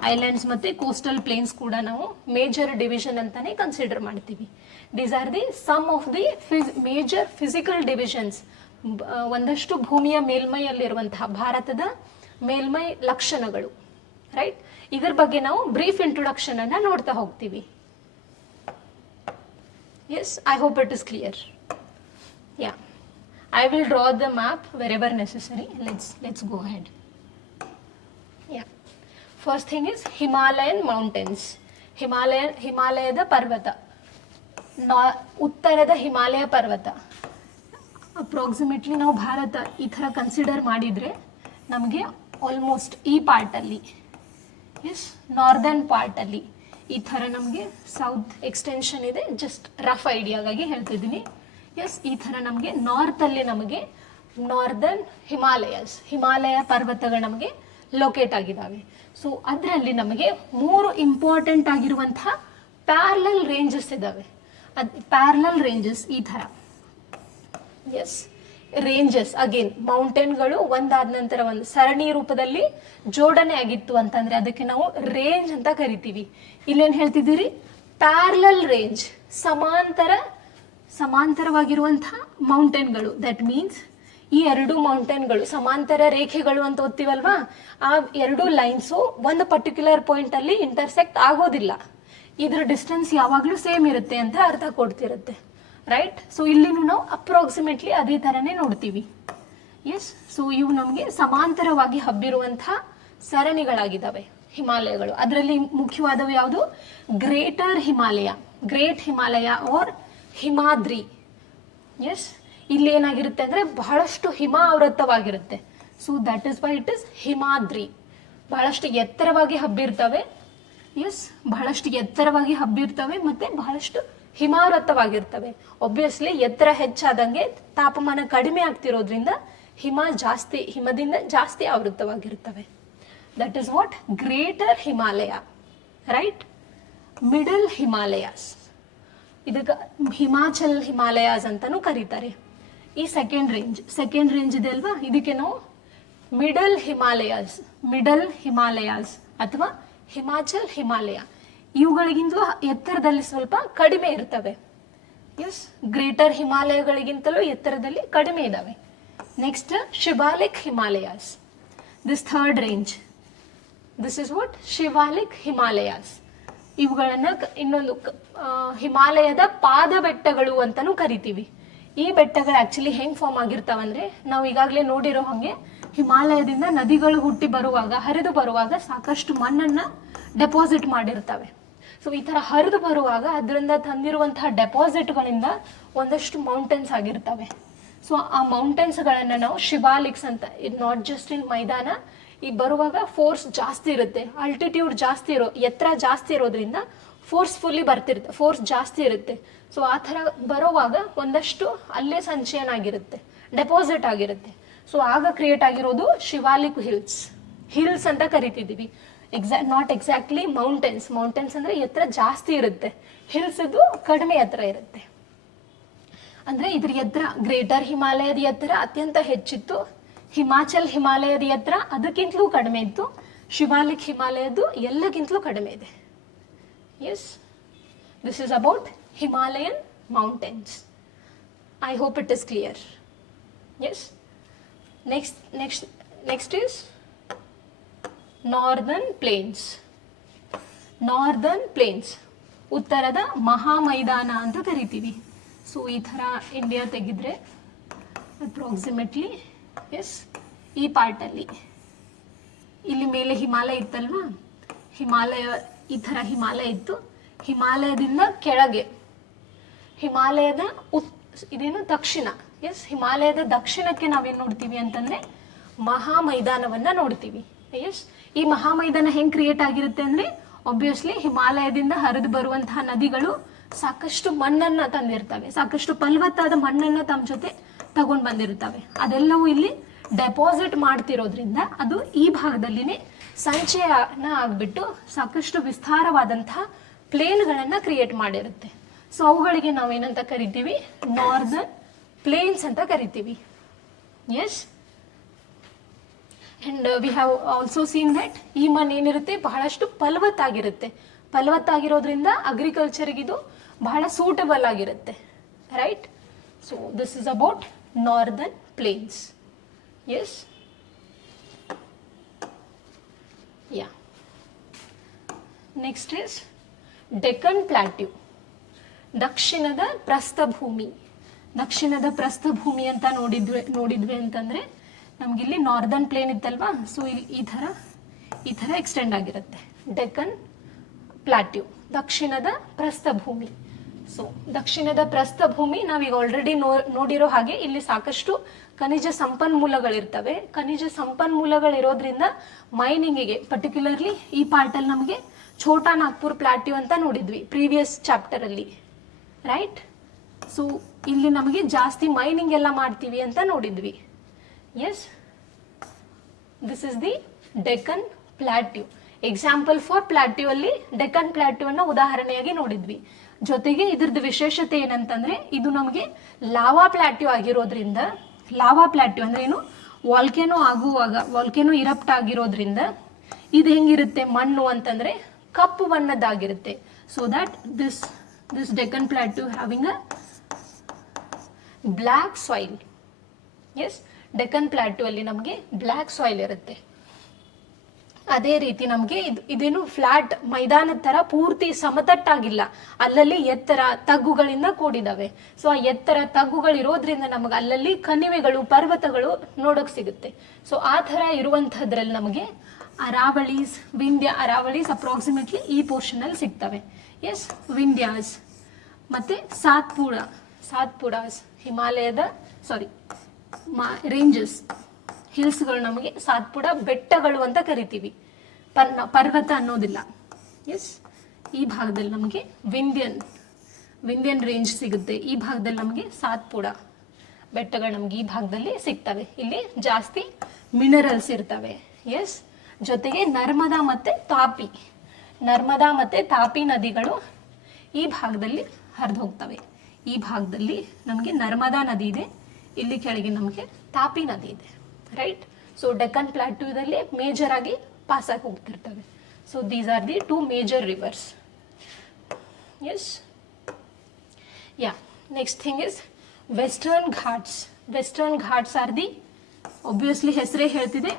ಐಲ್ಯಾಂಡ್ಸ್ ಮತ್ತೆ ಕೋಸ್ಟಲ್ ಪ್ಲೇನ್ಸ್ ಕೂಡ ನಾವು ಮೇಜರ್ ಡಿವಿಷನ್ ಅಂತಾನೆ ಕನ್ಸಿಡರ್ ಮಾಡ್ತೀವಿ. These are the some of the major physical divisions. ಒಂದಷ್ಟು ಭೂಮಿಯ ಮೇಲ್ಮೈಯಲ್ಲಿರುವಂತಹ ಭಾರತದ ಮೇಲ್ಮೈ ಲಕ್ಷಣಗಳು. ರೈಟ್. ಇದರ ಬಗ್ಗೆ ನಾವು ಬ್ರೀಫ್ ಇಂಟ್ರೊಡಕ್ಷನ್ ಅನ್ನ ನೋಡ್ತಾ ಹೋಗ್ತೀವಿ. Yes. I hope it is clear. Yeah. I will draw the map wherever necessary. Let's go ahead. Yeah. First thing is Himalayan mountains. ಹಿಮಾಲಯದ ಪರ್ವತ, ಉತ್ತರದ ಹಿಮಾಲಯ ಪರ್ವತ. ಅಪ್ರಾಕ್ಸಿಮೇಟ್ಲಿ ನಾವು ಭಾರತ ಈ ಥರ ಕನ್ಸಿಡರ್ ಮಾಡಿದರೆ ನಮಗೆ ಆಲ್ಮೋಸ್ಟ್ ಈ ಪಾರ್ಟಲ್ಲಿ, ಎಸ್, ನಾರ್ದರ್ನ್ ಪಾರ್ಟಲ್ಲಿ ಈ ಥರ ನಮಗೆ ಸೌತ್ ಎಕ್ಸ್ಟೆನ್ಷನ್ ಇದೆ. ಜಸ್ಟ್ ರಫ್ ಐಡಿಯಾಗಾಗಿ ಹೇಳ್ತಿದ್ದೀನಿ. ಎಸ್. ಈ ಥರ ನಮಗೆ ನಾರ್ತಲ್ಲಿ ನಮಗೆ ನಾರ್ದರ್ನ್ ಹಿಮಾಲಯ ಪರ್ವತಗಳು ನಮಗೆ ಲೊಕೇಟ್ ಆಗಿದ್ದಾವೆ. ಸೊ ಅದರಲ್ಲಿ ನಮಗೆ 3 ಇಂಪಾರ್ಟೆಂಟ್ ಆಗಿರುವಂತಹ ಪ್ಯಾರಲಲ್ ರೇಂಜಸ್ ಇದ್ದಾವೆ. ಪ್ಯಾರಲಲ್ ರೇಂಜಸ್ ಈ ಥರ. ಎಸ್. ರೇಂಜಸ್ ಅಗೇನ್ ಮೌಂಟೇನ್ಗಳು ಒಂದಾದ ನಂತರ ಒಂದು ಸರಣಿ ರೂಪದಲ್ಲಿ ಜೋಡಣೆ ಆಗಿತ್ತು ಅಂತಂದ್ರೆ ಅದಕ್ಕೆ ನಾವು ರೇಂಜ್ ಅಂತ ಕರಿತೀವಿ. ಇಲ್ಲೇನು ಹೇಳ್ತಿದ್ದೀರಿ? ಪ್ಯಾರಲಲ್ ರೇಂಜ್, ಸಮಾಂತರವಾಗಿರುವಂತಹ ಮೌಂಟೇನ್ಗಳು. ದಟ್ ಮೀನ್ಸ್ ಈ 2 ಮೌಂಟೇನ್ಗಳು ಸಮಾಂತರ ರೇಖೆಗಳು ಅಂತ ಓದ್ತೀವಲ್ವಾ, ಆ 2 ಲೈನ್ಸು ಒಂದು ಪರ್ಟಿಕ್ಯುಲರ್ ಪಾಯಿಂಟ್ ಅಲ್ಲಿ ಇಂಟರ್ಸೆಕ್ಟ್ ಆಗೋದಿಲ್ಲ. ಇದ್ರ ಡಿಸ್ಟೆನ್ಸ್ ಯಾವಾಗಲೂ ಸೇಮ್ ಇರುತ್ತೆ ಅಂತ ಅರ್ಥ ಕೊಡ್ತಿರುತ್ತೆ. ರೈಟ್. ಸೊ ಇಲ್ಲಿನೂ ನಾವು ಅಪ್ರಾಕ್ಸಿಮೇಟ್ಲಿ ಅದೇ ಥರನೇ ನೋಡ್ತೀವಿ. ಎಸ್. ಸೊ ಇವು ನಮಗೆ ಸಮಾಂತರವಾಗಿ ಹಬ್ಬಿರುವಂತಹ ಸರಣಿಗಳಾಗಿದ್ದಾವೆ ಹಿಮಾಲಯಗಳು. ಅದರಲ್ಲಿ ಮುಖ್ಯವಾದವು ಯಾವುದು? Great Himalaya or Himadri. Yes. ಇಲ್ಲಿ ಏನಾಗಿರುತ್ತೆ ಅಂದ್ರೆ ಬಹಳಷ್ಟು ಹಿಮ ಆವೃತವಾಗಿರುತ್ತೆ. So that is why it is Himadri. ಬಹಳಷ್ಟು ಎತ್ತರವಾಗಿ ಹಬ್ಬಿರ್ತವೆ. ಎಸ್. ಬಹಳಷ್ಟು ಎತ್ತರವಾಗಿ ಹಬ್ಬಿರ್ತವೆ ಮತ್ತೆ ಬಹಳಷ್ಟು ಹಿಮಾವೃತವಾಗಿರ್ತವೆ. ಒಬ್ವಿಯಸ್ಲಿ ಎತ್ತರ ಹೆಚ್ಚಾದಂಗೆ ತಾಪಮಾನ ಕಡಿಮೆ ಆಗ್ತಿರೋದ್ರಿಂದ ಹಿಮದಿಂದ ಜಾಸ್ತಿ ಆವೃತವಾಗಿರ್ತವೆ. That is what greater Himalaya. Right. Middle Himalayas, ಇದಕ್ಕೆ ಹಿಮಾಚಲ್ ಹಿಮಾಲಯಾಸ್ ಅಂತಾನೂ ಕರೀತಾರೆ. ಈ ಸೆಕೆಂಡ್ ರೇಂಜ್ ಇದೆ ಅಲ್ವಾ, ಇದಕ್ಕೆ ನಾವು ಮಿಡಲ್ ಹಿಮಾಲಯಾಸ್ ಅಥವಾ ಹಿಮಾಚಲ್ ಹಿಮಾಲಯ. ಇವುಗಳಿಗಿಂತಲೂ ಎತ್ತರದಲ್ಲಿ ಸ್ವಲ್ಪ ಕಡಿಮೆ ಇರ್ತವೆ. ಎಸ್, ಗ್ರೇಟರ್ ಹಿಮಾಲಯಗಳಿಗಿಂತಲೂ ಎತ್ತರದಲ್ಲಿ ಕಡಿಮೆ ಇದಾವೆ. Next Shivalik Himalayas, this third range, this is what Shivalik Himalayas. ಇವುಗಳನ್ನ ಇನ್ನೊಂದು ಹಿಮಾಲಯದ ಪಾದ ಬೆಟ್ಟಗಳು ಅಂತಾನೂ ಕರಿತೀವಿ. ಈ ಬೆಟ್ಟಗಳು ಆಕ್ಚುಲಿ ಹೆಂಗ್ ಫಾರ್ಮ್ ಆಗಿರ್ತಾವಂದ್ರೆ, ನಾವು ಈಗಾಗಲೇ ನೋಡಿರೋ ಹಾಗೆ ಹಿಮಾಲಯದಿಂದ ನದಿಗಳು ಹುಟ್ಟಿ ಬರುವಾಗ, ಹರಿದು ಬರುವಾಗ ಸಾಕಷ್ಟು ಮಣ್ಣನ್ನ ಡೆಪಾಸಿಟ್ ಮಾಡಿರ್ತವೆ. ಸೊ ಈ ತರ ಹರಿದು ಬರುವಾಗ ಅದರಿಂದ ತಂದಿರುವಂತಹ ಡೆಪಾಸಿಟ್ಗಳಿಂದ ಒಂದಷ್ಟು ಮೌಂಟೇನ್ಸ್ ಆಗಿರ್ತವೆ. ಸೊ ಆ ಮೌಂಟೇನ್ಸ್ಗಳನ್ನ ನಾವು ಶಿವಾಲಿಕ್ಸ್ ಅಂತ, ಇದು ನಾಟ್ ಜಸ್ಟ್ ಇನ್ ಮೈದಾನ, ಈ ಬರುವಾಗ ಫೋರ್ಸ್ ಜಾಸ್ತಿ ಇರುತ್ತೆ, ಅಲ್ಟಿಟ್ಯೂಡ್ ಜಾಸ್ತಿ ಎತ್ತರ ಜಾಸ್ತಿ ಇರೋದ್ರಿಂದ ಫೋರ್ಸ್ ಜಾಸ್ತಿ ಇರುತ್ತೆ. ಸೊ ಆ ಥರ ಬರೋವಾಗ ಒಂದಷ್ಟು ಅಲ್ಲೇ ಸಂಚಯನ ಆಗಿರುತ್ತೆ, ಡೆಪಾಸಿಟ್ ಆಗಿರುತ್ತೆ. ಸೊ ಆಗ ಕ್ರಿಯೇಟ್ ಆಗಿರೋದು ಶಿವಾಲಿಕ್ ಹಿಲ್ಸ್ ಅಂತ ಕರಿತಿದ್ದೀವಿ. ನಾಟ್ ಎಕ್ಸಾಕ್ಟ್ಲಿ ಮೌಂಟೇನ್ಸ್ ಅಂದ್ರೆ ಎತ್ತರ ಜಾಸ್ತಿ ಇರುತ್ತೆ, ಹಿಲ್ಸ್ ಇದು ಕಡಿಮೆ ಎತ್ತರ ಇರುತ್ತೆ. ಅಂದ್ರೆ ಇದ್ರ ಎತ್ತರ ಗ್ರೇಟರ್ ಹಿಮಾಲಯದ ಎತ್ತರ ಅತ್ಯಂತ ಹೆಚ್ಚಿತ್ತು, ಹಿಮಾಚಲ್ ಹಿಮಾಲಯದ ಎತ್ತರ ಅದಕ್ಕಿಂತಲೂ ಕಡಿಮೆ ಇತ್ತು, ಶಿವಾಲಿಕ್ ಹಿಮಾಲಯದ್ದು ಎಲ್ಲಕ್ಕಿಂತಲೂ ಕಡಿಮೆ ಇದೆ. Yes, this is about Himalayan mountains. I hope it is clear. Yes, next is northern plains, ಉತ್ತರದ ಮಹಾಮೈದಾನ ಅಂತ ಕರಿತೀವಿ. ಸೊ ಈ ಥರ ಇಂಡಿಯಾ ತೆಗೆದ್ರೆ ಅಪ್ರಾಕ್ಸಿಮೇಟ್ಲಿ, ಎಸ್, ಈ ಪಾರ್ಟಲ್ಲಿ ಇಲ್ಲಿ ಮೇಲೆ ಹಿಮಾಲಯ ಇತ್ತಲ್ವಾ, ಈ ಥರ ಹಿಮಾಲಯ ಇತ್ತು. ಹಿಮಾಲಯದಿಂದ ಕೆಳಗೆ ಇದೇನು ದಕ್ಷಿಣ, ಎಸ್, ಹಿಮಾಲಯದ ದಕ್ಷಿಣಕ್ಕೆ ನಾವೇನು ನೋಡ್ತೀವಿ ಅಂತಂದ್ರೆ ಮಹಾಮೈದಾನವನ್ನ ನೋಡ್ತೀವಿ. ಎಸ್, ಈ ಮಹಾಮೈದಾನ ಹೆಂಗ್ ಕ್ರಿಯೇಟ್ ಆಗಿರುತ್ತೆ ಅಂದ್ರೆ, ಆಬ್ವಿಯಸ್ಲಿ ಹಿಮಾಲಯದಿಂದ ಹರಿದು ಬರುವಂತಹ ನದಿಗಳು ಸಾಕಷ್ಟು ಮಣ್ಣನ್ನ ತಂದಿರ್ತವೆ, ಸಾಕಷ್ಟು ಫಲವತ್ತಾದ ಮಣ್ಣನ್ನ ತಮ್ಮ ಜೊತೆ ತಗೊಂಡ್ ಬಂದಿರ್ತವೆ. ಅದೆಲ್ಲವೂ ಇಲ್ಲಿ ಡೆಪಾಸಿಟ್ ಮಾಡ್ತಿರೋದ್ರಿಂದ ಅದು ಈ ಭಾಗದಲ್ಲಿನೇ ಸಂಚಯನ ಆಗ್ಬಿಟ್ಟು ಸಾಕಷ್ಟು ವಿಸ್ತಾರವಾದಂತಹ ಪ್ಲೇನ್ಗಳನ್ನ ಕ್ರಿಯೇಟ್ ಮಾಡಿರುತ್ತೆ. ಸೊ ಅವುಗಳಿಗೆ ನಾವೇನಂತ ಕರಿತೀವಿ, ನಾರ್ದರ್ನ್ ಪ್ಲೇನ್ಸ್ ಅಂತ ಕರಿತೀವಿ. Yes, and we have also seen that ಈ ಮಣ್ಣು ಏನಿರುತ್ತೆ ಬಹಳಷ್ಟು ಫಲವತ್ತಾಗಿರೋದ್ರಿಂದ ಅಗ್ರಿಕಲ್ಚರ್ಗೆ ಇದು ಬಹಳ ಸೂಟಬಲ್ ಆಗಿರುತ್ತೆ, right? So this is about northern plains. Yes, yeah. Next is Deccan plateau, ದಕ್ಷಿಣದ ಪ್ರಸ್ಥಭೂಮಿ ಅಂತ ನೋಡಿದ್ವಿ ಅಂತಂದ್ರೆ, ನಮ್ಗಿಲ್ಲಿ ನಾರ್ದರ್ನ್ ಪ್ಲೇನ್ ಇತ್ತಲ್ವಾ, ಸೊ ಈ ಥರ ಎಕ್ಸ್ಟೆಂಡ್ ಆಗಿರುತ್ತೆ ಡೆಕ್ಕನ್ ಪ್ಲಾಟ್ಯೂ, ದಕ್ಷಿಣದ ಪ್ರಸ್ಥಭೂಮಿ. ಸೊ ದಕ್ಷಿಣದ ಪ್ರಸ್ಥಭೂಮಿ ನಾವೀಗ ಆಲ್ರೆಡಿ ನೋಡಿರೋ ಹಾಗೆ ಇಲ್ಲಿ ಸಾಕಷ್ಟು ಖನಿಜ ಸಂಪನ್ಮೂಲಗಳಿರ್ತವೆ. ಖನಿಜ ಸಂಪನ್ಮೂಲಗಳಿರೋದ್ರಿಂದ ಮೈನಿಂಗಿಗೆ, ಪರ್ಟಿಕ್ಯುಲರ್ಲಿ ಈ ಪಾರ್ಟಲ್ಲಿ ನಮಗೆ ಛೋಟಾ ನಾಗ್ಪುರ್ ಪ್ಲಾಟ್ಯೂ ಅಂತ ನೋಡಿದ್ವಿ ಪ್ರೀವಿಯಸ್ ಚಾಪ್ಟರ್ ಅಲ್ಲಿ, ರೈಟ್? ಸೊ ಇಲ್ಲಿ ನಮಗೆ ಜಾಸ್ತಿ ಮೈನಿಂಗ್ ಎಲ್ಲ ಮಾಡ್ತೀವಿ ಅಂತ ನೋಡಿದ್ವಿ. Yes, this is the Deccan plateau. Example for plateau ಅಲ್ಲಿ ಡೆಕ್ಕನ್ ಪ್ಲಾಟ್ಯೂ ಅನ್ನ ಉದಾಹರಣೆಯಾಗಿ ನೋಡಿದ್ವಿ. ಜೊತೆಗೆ ಇದ್ರದ್ದು ವಿಶೇಷತೆ ಏನಂತಂದ್ರೆ, ಇದು ನಮಗೆ ಲಾವಾ ಪ್ಲಾಟ್ಯೂ ಆಗಿರೋದ್ರಿಂದ, ಲಾವಾ ಪ್ಲಾಟ್ಯೂ ಅಂದ್ರೆ ಏನು, ವಾಲ್ಕೆನೋ ಇರಪ್ಟ್ ಆಗಿರೋದ್ರಿಂದ ಇದು ಹೆಂಗಿರುತ್ತೆ ಮಣ್ಣು ಅಂತಂದ್ರೆ ಕಪ್ಪು ಬಣ್ಣದ್ದಾಗಿರುತ್ತೆ. So that this Deccan plateau having a black soil. Yes, Deccan plateau ಅಲ್ಲಿ ನಮಗೆ ಬ್ಲ್ಯಾಕ್ ಸಾಯಿಲ್ ಇರುತ್ತೆ. ಅದೇ ರೀತಿ ನಮಗೆ ಇದೇನು ಫ್ಲಾಟ್ ಮೈದಾನದ ತರ ಪೂರ್ತಿ ಸಮತಟ್ಟಾಗಿಲ್ಲ, ಅಲ್ಲಲ್ಲಿ ಎತ್ತರ ತಗ್ಗುಗಳಿಂದ ಕೂಡಿದಾವೆ. ಸೊ ಆ ಎತ್ತರ ತಗ್ಗುಗಳು ಇರೋದ್ರಿಂದ ನಮಗೆ ಅಲ್ಲಲ್ಲಿ ಕಣಿವೆಗಳು, ಪರ್ವತಗಳು ನೋಡೋಕ್ ಸಿಗುತ್ತೆ. ಸೊ ಆ ತರ ಇರುವಂತಹದ್ರಲ್ಲಿ ನಮಗೆ ಅರಾವಳೀಸ್ ಅಪ್ರಾಕ್ಸಿಮೇಟ್ಲಿ ಈ ಪೋರ್ಷನ್ ಅಲ್ಲಿ ಸಿಗ್ತವೆ. ಎಸ್, ವಿಂಧ್ಯಾಸ್ ಮತ್ತೆ ಸಾತ್ಪುಡಾಸ್ ಹಿಮಾಲಯದ ರೇಂಜಸ್, ಹಿಲ್ಸ್ಗಳು ನಮಗೆ ಸಾತ್ಪುಡ ಬೆಟ್ಟಗಳು ಅಂತ ಕರಿತೀವಿ, ಪರ್ವತ ಅನ್ನೋದಿಲ್ಲ. ಎಸ್, ಈ ಭಾಗದಲ್ಲಿ ನಮಗೆ ವಿಂಧ್ಯನ್ ರೇಂಜ್ ಸಿಗುತ್ತೆ. ಈ ಭಾಗದಲ್ಲಿ ನಮಗೆ ಸಾತ್ಪುಡ ಬೆಟ್ಟಗಳು ನಮಗೆ ಈ ಭಾಗದಲ್ಲಿ ಸಿಗ್ತವೆ. ಇಲ್ಲಿ ಜಾಸ್ತಿ ಮಿನರಲ್ಸ್ ಇರ್ತವೆ. ಎಸ್, ಜೊತೆಗೆ ನರ್ಮದಾ ಮತ್ತೆ ತಾಪಿ, ನರ್ಮದಾ ಮತ್ತು ತಾಪಿ ನದಿಗಳು ಈ ಭಾಗದಲ್ಲಿ ಹರಿದು ಹೋಗ್ತವೆ. ಈ ಭಾಗದಲ್ಲಿ ನಮಗೆ ನರ್ಮದಾ ನದಿ ಇದೆ, ಇಲ್ಲಿ ಕೆಳಗೆ ನಮಗೆ ತಾಪಿ ನದಿ ಇದೆ, ರೈಟ್. ಸೊ ಡೆಕ್ಕನ್ ಪ್ಲಾಟ್ಯೂದಲ್ಲಿ ಮೇಜರ್ ಆಗಿ ಪಾಸ್ ಆಗಿ ಹೋಗ್ತಿರ್ತವೆ. So these are the 2 major rivers. Yes, yeah. Next thing is western Ghats. Western Ghats are the, obviously ಹೆಸರೇ ಹೇಳ್ತಿದೆ,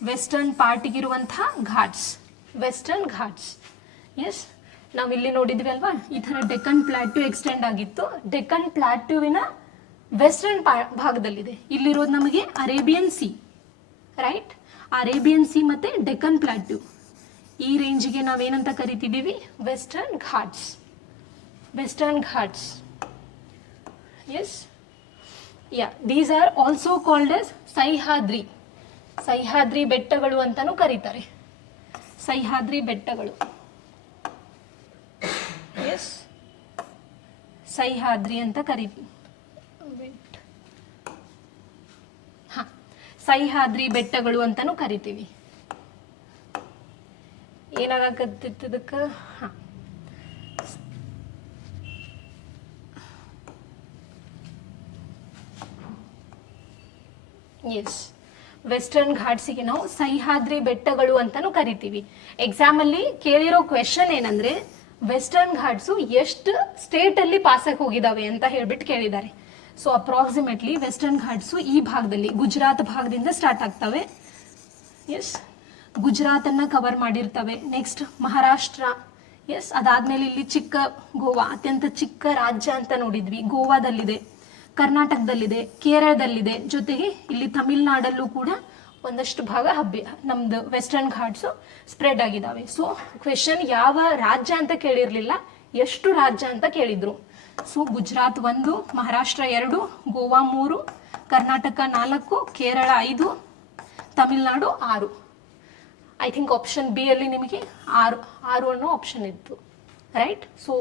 ವೆಸ್ಟರ್ನ್ ಪಾರ್ಟಿಗಿರುವಂತಹ ಘಾಟ್ಸ್, ವೆಸ್ಟರ್ನ್ ಘಾಟ್ಸ್. ಎಸ್, ನಾವಿಲ್ಲಿ ನೋಡಿದ್ವಿ ಅಲ್ವಾ, ಈ ಥರ ಡೆಕ್ಕನ್ ಪ್ಲಾಟ್ಯೂ ಎಕ್ಸ್ಟೆಂಡ್ ಆಗಿತ್ತು. ಡೆಕ್ಕನ್ ಪ್ಲಾಟ್ಯೂವಿನ ವೆಸ್ಟರ್ನ್ ಭಾಗದಲ್ಲಿದೆ. ಇಲ್ಲಿರೋದು ನಮಗೆ Arabian sea, right. Arabian sea ಮತ್ತು ಡೆಕ್ಕನ್ ಪ್ಲಾಟ್ಯೂ, ಈ ರೇಂಜಿಗೆ ನಾವೇನಂತ ಕರಿತಿದ್ದೀವಿ? Western Ghats. Western Ghats. Yes, yeah. These are also called as Sahyadri. Sahyadri ಬೆಟ್ಟಗಳು ಅಂತಾನೂ ಕರೀತಾರೆ. ಸಹ್ಯಾದ್ರಿ ಬೆಟ್ಟಗಳು. ಎಸ್, ಸಹ್ಯಾದ್ರಿ ಅಂತ ಕರಿತೀವಿ. ಹಾ, ಸಹ್ಯಾದ್ರಿ ಬೆಟ್ಟಗಳು ಅಂತಾನೂ ಕರಿತೀವಿ. ಏನಾಗತ್ತಿದ್ದಕ್ಕೆ, ಹಾ, ಎಸ್, ವೆಸ್ಟರ್ನ್ ಘಾಟ್ಸಿಗೆ ನಾವು ಸಹ್ಯಾದ್ರಿ ಬೆಟ್ಟಗಳು ಅಂತಾನೂ ಕರಿತೀವಿ. ಎಕ್ಸಾಮ್ ಅಲ್ಲಿ ಕೇಳಿರೋ ಕ್ವೆಶನ್ ಏನಂದ್ರೆ, ವೆಸ್ಟರ್ನ್ ಘಾಟ್ಸು ಎಷ್ಟು ಸ್ಟೇಟ್ ಅಲ್ಲಿ ಪಾಸ್ ಆಗಿ ಹೋಗಿದಾವೆ ಅಂತ ಹೇಳ್ಬಿಟ್ಟು ಕೇಳಿದ್ದಾರೆ. ಸೊ ಅಪ್ರಾಕ್ಸಿಮೇಟ್ಲಿ ವೆಸ್ಟರ್ನ್ ಘಾಟ್ಸು ಈ ಭಾಗದಲ್ಲಿ ಗುಜರಾತ್ ಭಾಗದಿಂದ ಸ್ಟಾರ್ಟ್ ಆಗ್ತವೆ. ಎಸ್, ಗುಜರಾತ್ ಅನ್ನ ಕವರ್ ಮಾಡಿರ್ತವೆ. ನೆಕ್ಸ್ಟ್ ಮಹಾರಾಷ್ಟ್ರ. ಎಸ್, ಅದಾದ್ಮೇಲೆ ಇಲ್ಲಿ ಚಿಕ್ಕ ಗೋವಾ, ಅತ್ಯಂತ ಚಿಕ್ಕ ರಾಜ್ಯ ಅಂತ ನೋಡಿದ್ವಿ, ಗೋವಾದಲ್ಲಿದೆ, ಕರ್ನಾಟಕದಲ್ಲಿದೆ, ಕೇರಳದಲ್ಲಿದೆ, ಜೊತೆಗೆ ಇಲ್ಲಿ ತಮಿಳ್ನಾಡಲ್ಲೂ ಕೂಡ ಒಂದಷ್ಟು ಭಾಗ ನಮ್ದು ವೆಸ್ಟರ್ನ್ ಘಾಟ್ಸು ಸ್ಪ್ರೆಡ್ ಆಗಿದಾವೆ. ಸೊ ಕ್ವೆಶನ್ ಯಾವ ರಾಜ್ಯ ಅಂತ ಕೇಳಿರ್ಲಿಲ್ಲ, ಎಷ್ಟು ರಾಜ್ಯ ಅಂತ ಕೇಳಿದ್ರು. So Gujarat 1, Maharashtra 2, Goa 3, Karnataka 4, Kerala 5, Tamil Nadu 6. I think option B ಅಲ್ಲಿ ನಿಮಗೆ 6 ಅನ್ನೋ ಆಪ್ಷನ್ ಇತ್ತು, ರೈಟ್. ಸೊ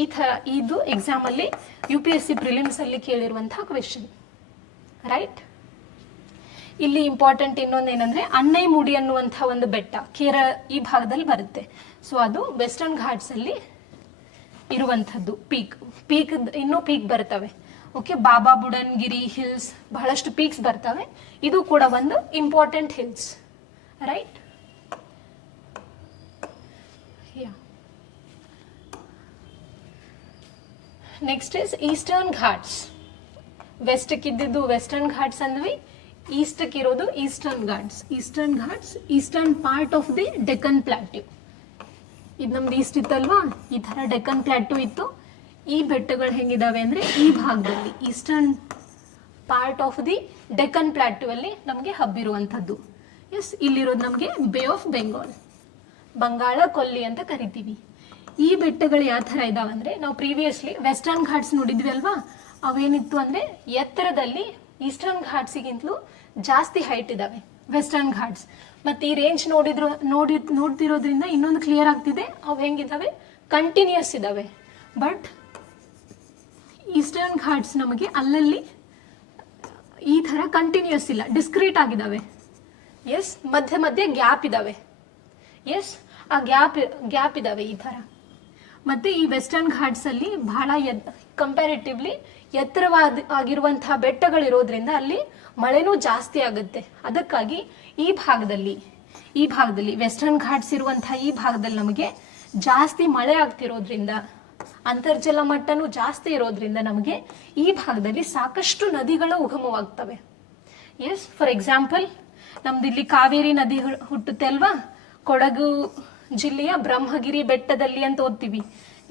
ಈ ಥರ ಇದು ಎಕ್ಸಾಮ್ ಅಲ್ಲಿ UPSC ಪ್ರಿಲಿಮ್ಸ್ ಅಲ್ಲಿ ಕೇಳಿರುವಂತಹ ಕ್ವೆಶನ್, ರೈಟ್. ಇಲ್ಲಿ ಇಂಪಾರ್ಟೆಂಟ್ ಇನ್ನೊಂದೇನಂದ್ರೆ ಅನ್ನೈಮುಡಿ ಅನ್ನುವಂತಹ ಒಂದು ಬೆಟ್ಟ ಕೇರಳ ಈ ಭಾಗದಲ್ಲಿ ಬರುತ್ತೆ. ಸೊ ಅದು ವೆಸ್ಟರ್ನ್ ಘಾಟ್ಸ್ ಅಲ್ಲಿ ಇರುವಂಥದ್ದು. ಪೀಕ್ ಇನ್ನೂ ಪೀಕ್ ಬರ್ತವೆ. ಓಕೆ, ಬಾಬಾ ಬುಡನ್ಗಿರಿ ಹಿಲ್ಸ್, ಬಹಳಷ್ಟು ಪೀಕ್ಸ್ ಬರ್ತವೆ. ಇದು ಕೂಡ ಒಂದು important hills, right. Next is eastern Ghats. ವೆಸ್ಟ್ಕ್ಕಿದ್ದು ವೆಸ್ಟರ್ನ್ ಘಾಟ್ಸ್ ಅಂದ್ವಿ, ಈಸ್ಟ್ಕ್ಕಿರೋದು eastern Ghats. Eastern Ghats eastern part of the Deccan plateau. ಇದು ನಮ್ದು ಈಸ್ಟ್ ಇತ್ತಲ್ವಾ, ಈ ಥರ ಡೆಕ್ಕನ್ ಪ್ಲಾಟ್ಯೂ ಇತ್ತು. ಈ ಬೆಟ್ಟಗಳು ಹೆಂಗಿದಾವೆ ಅಂದರೆ ಈ ಭಾಗದಲ್ಲಿ eastern part of the Deccan plateau ಅಲ್ಲಿ ನಮಗೆ ಹಬ್ಬಿರುವಂಥದ್ದು. ಎಸ್, ಇಲ್ಲಿರೋದು ನಮಗೆ ಬೇ ಆಫ್ ಬೆಂಗಾಲ್, ಬಂಗಾಳ ಕೊಲ್ಲಿ ಅಂತ ಕರಿತೀವಿ. ಈ ಬೆಟ್ಟಗಳು ಯಾವ ಥರ ಇದಾವೆ ಅಂದರೆ, ನಾವು ಪ್ರೀವಿಯಸ್ಲಿ ವೆಸ್ಟರ್ನ್ ಘಾಟ್ಸ್ ನೋಡಿದ್ವಿ ಅಲ್ವಾ, ಅವೇನಿತ್ತು ಅಂದರೆ ಎತ್ತರದಲ್ಲಿ ಈಸ್ಟರ್ನ್ ಘಾಟ್ಸಿಗಿಂತಲೂ ಜಾಸ್ತಿ ಹೈಟ್ ಇದಾವೆ ವೆಸ್ಟರ್ನ್ ಘಾಟ್ಸ್. ಮತ್ತು ಈ ರೇಂಜ್ ನೋಡ್ತಿರೋದ್ರಿಂದ ಇನ್ನೊಂದು ಕ್ಲಿಯರ್ ಆಗ್ತಿದೆ, ಅವು ಹೆಂಗಿದಾವೆ, ಕಂಟಿನ್ಯೂಸ್ ಇದಾವೆ. ಬಟ್ ಈಸ್ಟರ್ನ್ ಘಾಟ್ಸ್ ನಮಗೆ ಅಲ್ಲಲ್ಲಿ ಈ ಥರ ಕಂಟಿನ್ಯೂಸ್ ಇಲ್ಲ, ಡಿಸ್ಕ್ರೀಟ್ ಆಗಿದ್ದಾವೆ. ಎಸ್, ಮಧ್ಯೆ ಮಧ್ಯೆ ಗ್ಯಾಪ್ ಇದಾವೆ. ಎಸ್, ಆ ಗ್ಯಾಪ್ ಇದಾವೆ ಈ ಥರ. ಮತ್ತು ಈ ವೆಸ್ಟರ್ನ್ ಘಾಟ್ಸಲ್ಲಿ ಬಹಳ ಕಂಪ್ಯಾರಿಟಿವ್ಲಿ ಆಗಿರುವಂತಹ ಬೆಟ್ಟಗಳಿರೋದ್ರಿಂದ ಅಲ್ಲಿ ಮಳೆನೂ ಜಾಸ್ತಿ ಆಗುತ್ತೆ. ಅದಕ್ಕಾಗಿ ಈ ಭಾಗದಲ್ಲಿ ವೆಸ್ಟರ್ನ್ ಘಾಟ್ಸ್ ಇರುವಂತಹ ಈ ಭಾಗದಲ್ಲಿ ನಮಗೆ ಜಾಸ್ತಿ ಮಳೆ ಆಗ್ತಿರೋದ್ರಿಂದ, ಅಂತರ್ಜಲ ಮಟ್ಟನೂ ಜಾಸ್ತಿ ಇರೋದ್ರಿಂದ ನಮಗೆ ಈ ಭಾಗದಲ್ಲಿ ಸಾಕಷ್ಟು ನದಿಗಳು ಉಗಮವಾಗ್ತವೆ. ಎಸ್, ಫಾರ್ ಎಕ್ಸಾಂಪಲ್ ನಮ್ದು ಇಲ್ಲಿ ಕಾವೇರಿ ನದಿ ಹುಟ್ಟುತ್ತೆ ಅಲ್ವಾ, ಕೊಡಗು ಜಿಲ್ಲೆಯ ಬ್ರಹ್ಮಗಿರಿ ಬೆಟ್ಟದಲ್ಲಿ ಅಂತ ಓದ್ತೀವಿ.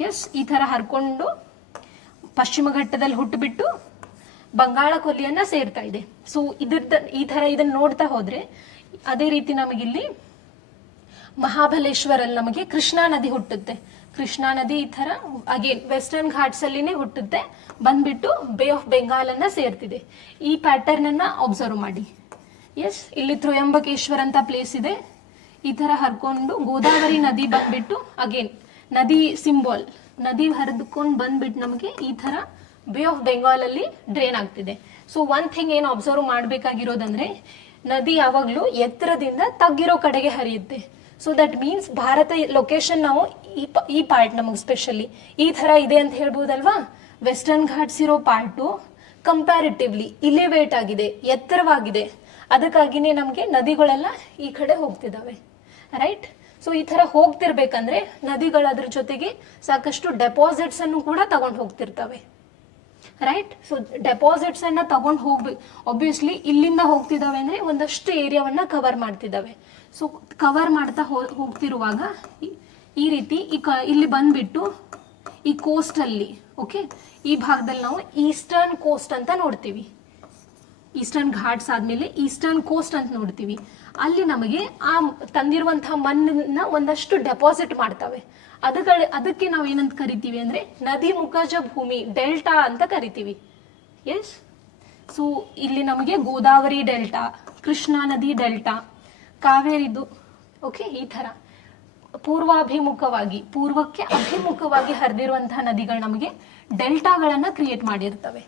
ಎಸ್, ಈ ಥರ ಹರ್ಕೊಂಡು ಪಶ್ಚಿಮ ಘಟ್ಟದಲ್ಲಿ ಹುಟ್ಟುಬಿಟ್ಟು ಬಂಗಾಳ ಕೊಲ್ಲಿಯನ್ನ ಸೇರ್ತಾ ಇದೆ. ಸೊ ಈ ಥರ ಇದನ್ನ ನೋಡ್ತಾ ಹೋದ್ರೆ, ಅದೇ ರೀತಿ ನಮಗಿಲ್ಲಿ ಮಹಾಬಲೇಶ್ವರಲ್ಲಿ ನಮಗೆ ಕೃಷ್ಣಾ ನದಿ ಹುಟ್ಟುತ್ತೆ. ಕೃಷ್ಣಾ ನದಿ ಈ ಥರ ಅಗೇನ್ ವೆಸ್ಟರ್ನ್ ಘಾಟ್ಸ್ ಅಲ್ಲಿನೇ ಹುಟ್ಟುತ್ತೆ, ಬಂದ್ಬಿಟ್ಟು ಬೇ ಆಫ್ ಬೆಂಗಾಲ್ ಅನ್ನ ಸೇರ್ತಿದೆ. ಈ ಪ್ಯಾಟರ್ನ್ ಅನ್ನ ಅಬ್ಸರ್ವ್ ಮಾಡಿ. ಎಸ್, ಇಲ್ಲಿ ತ್ರಯಂಬಕೇಶ್ವರ್ ಅಂತ ಪ್ಲೇಸ್ ಇದೆ. ಈ ಥರ ಹರ್ಕೊಂಡು ಗೋದಾವರಿ ನದಿ ಬಂದ್ಬಿಟ್ಟು ಅಗೇನ್ ನದಿ ಸಿಂಬಾಲ್, ನದಿ ಹರಿದುಕೊಂಡು ಬಂದ್ಬಿಟ್ಟು ನಮಗೆ ಈ ಥರ ಬೇ ಆಫ್ ಬೆಂಗಾಲ್ ಅಲ್ಲಿ ಡ್ರೈನ್ ಆಗ್ತಿದೆ. ಸೊ ಒನ್ ಥಿಂಗ್ ಏನು ಅಬ್ಸರ್ವ್ ಮಾಡಬೇಕಾಗಿರೋದಂದ್ರೆ, ನದಿ ಯಾವಾಗಲೂ ಎತ್ತರದಿಂದ ತಗ್ಗಿರೋ ಕಡೆಗೆ ಹರಿಯುತ್ತೆ. So that means Bharat location ನಾವು ಈ ಪಾರ್ಟ್ ನಮಗೆ ಸ್ಪೆಷಲಿ ಈ ಥರ ಇದೆ ಅಂತ ಹೇಳ್ಬೋದಲ್ವಾ. ವೆಸ್ಟರ್ನ್ ಘಾಟ್ಸ್ ಇರೋ ಪಾರ್ಟು ಕಂಪ್ಯಾರಿಟಿವ್ಲಿ ಇಲಿವೇಟ್ ಆಗಿದೆ, ಎತ್ತರವಾಗಿದೆ. ಅದಕ್ಕಾಗಿನೇ ನಮಗೆ ನದಿಗಳೆಲ್ಲ ಈ ಕಡೆ ಹೋಗ್ತಿದ್ದಾವೆ, ರೈಟ್. ಸೊ ಈ ಥರ ಹೋಗ್ತಿರ್ಬೇಕಂದ್ರೆ ನದಿಗಳು ಅದ್ರ ಜೊತೆಗೆ ಸಾಕಷ್ಟು ಡೆಪಾಸಿಟ್ಸ್ ಅನ್ನು ಕೂಡ ತಗೊಂಡು ಹೋಗ್ತಿರ್ತವೆ, ರೈಟ್. ಸೊ ಡೆಪಾಸಿಟ್ಸ್ ಅನ್ನ ತಗೊಂಡು ಹೋಗ್ಬೇಕು. ಆಬ್ವಿಯಸ್ಲಿ ಇಲ್ಲಿಂದ ಹೋಗ್ತಿದ್ದಾವೆ ಅಂದ್ರೆ ಒಂದಷ್ಟು ಏರಿಯಾವನ್ನ ಕವರ್ ಮಾಡ್ತಿದ್ದಾವೆ. ಸೊ ಕವರ್ ಮಾಡ್ತಾ ಹೋಗ್ತಿರುವಾಗ ಈ ರೀತಿ ಇಲ್ಲಿ ಬಂದ್ಬಿಟ್ಟು ಈ ಕೋಸ್ಟ್ ಅಲ್ಲಿ, ಓಕೆ, ಈ ಭಾಗದಲ್ಲಿ ನಾವು ಈಸ್ಟರ್ನ್ ಕೋಸ್ಟ್ ಅಂತ ನೋಡ್ತೀವಿ. ಈಸ್ಟರ್ನ್ ಘಾಟ್ಸ್ ಆದ್ಮೇಲೆ ಈಸ್ಟರ್ನ್ ಕೋಸ್ಟ್ ಅಂತ ನೋಡ್ತೀವಿ. ಅಲ್ಲಿ ನಮಗೆ ಆ ತಂದಿರುವಂತಹ ಮಣ್ಣನ್ನ ಒಂದಷ್ಟು ಡೆಪಾಸಿಟ್ ಮಾಡ್ತವೆ. ಅದಕ್ಕೆ ನಾವು ಏನಂತ ಕರಿತೀವಿ ಅಂದ್ರೆ ನದಿ ಮುಖಜ ಭೂಮಿ, ಡೆಲ್ಟಾ ಅಂತ ಕರಿತೀವಿ. ಎಸ್. ಸೊ ಇಲ್ಲಿ ನಮಗೆ ಗೋದಾವರಿ ಡೆಲ್ಟಾ, ಕೃಷ್ಣಾ ನದಿ ಡೆಲ್ಟಾ, ಕಾವೇರಿದು, ಓಕೆ, ಈ ತರ ಪೂರ್ವಕ್ಕೆ ಅಭಿಮುಖವಾಗಿ ಹರಿದಿರುವಂತಹ ನದಿಗಳು ನಮಗೆ ಡೆಲ್ಟಾಗಳನ್ನ ಕ್ರಿಯೇಟ್ ಮಾಡಿರ್ತವೆ,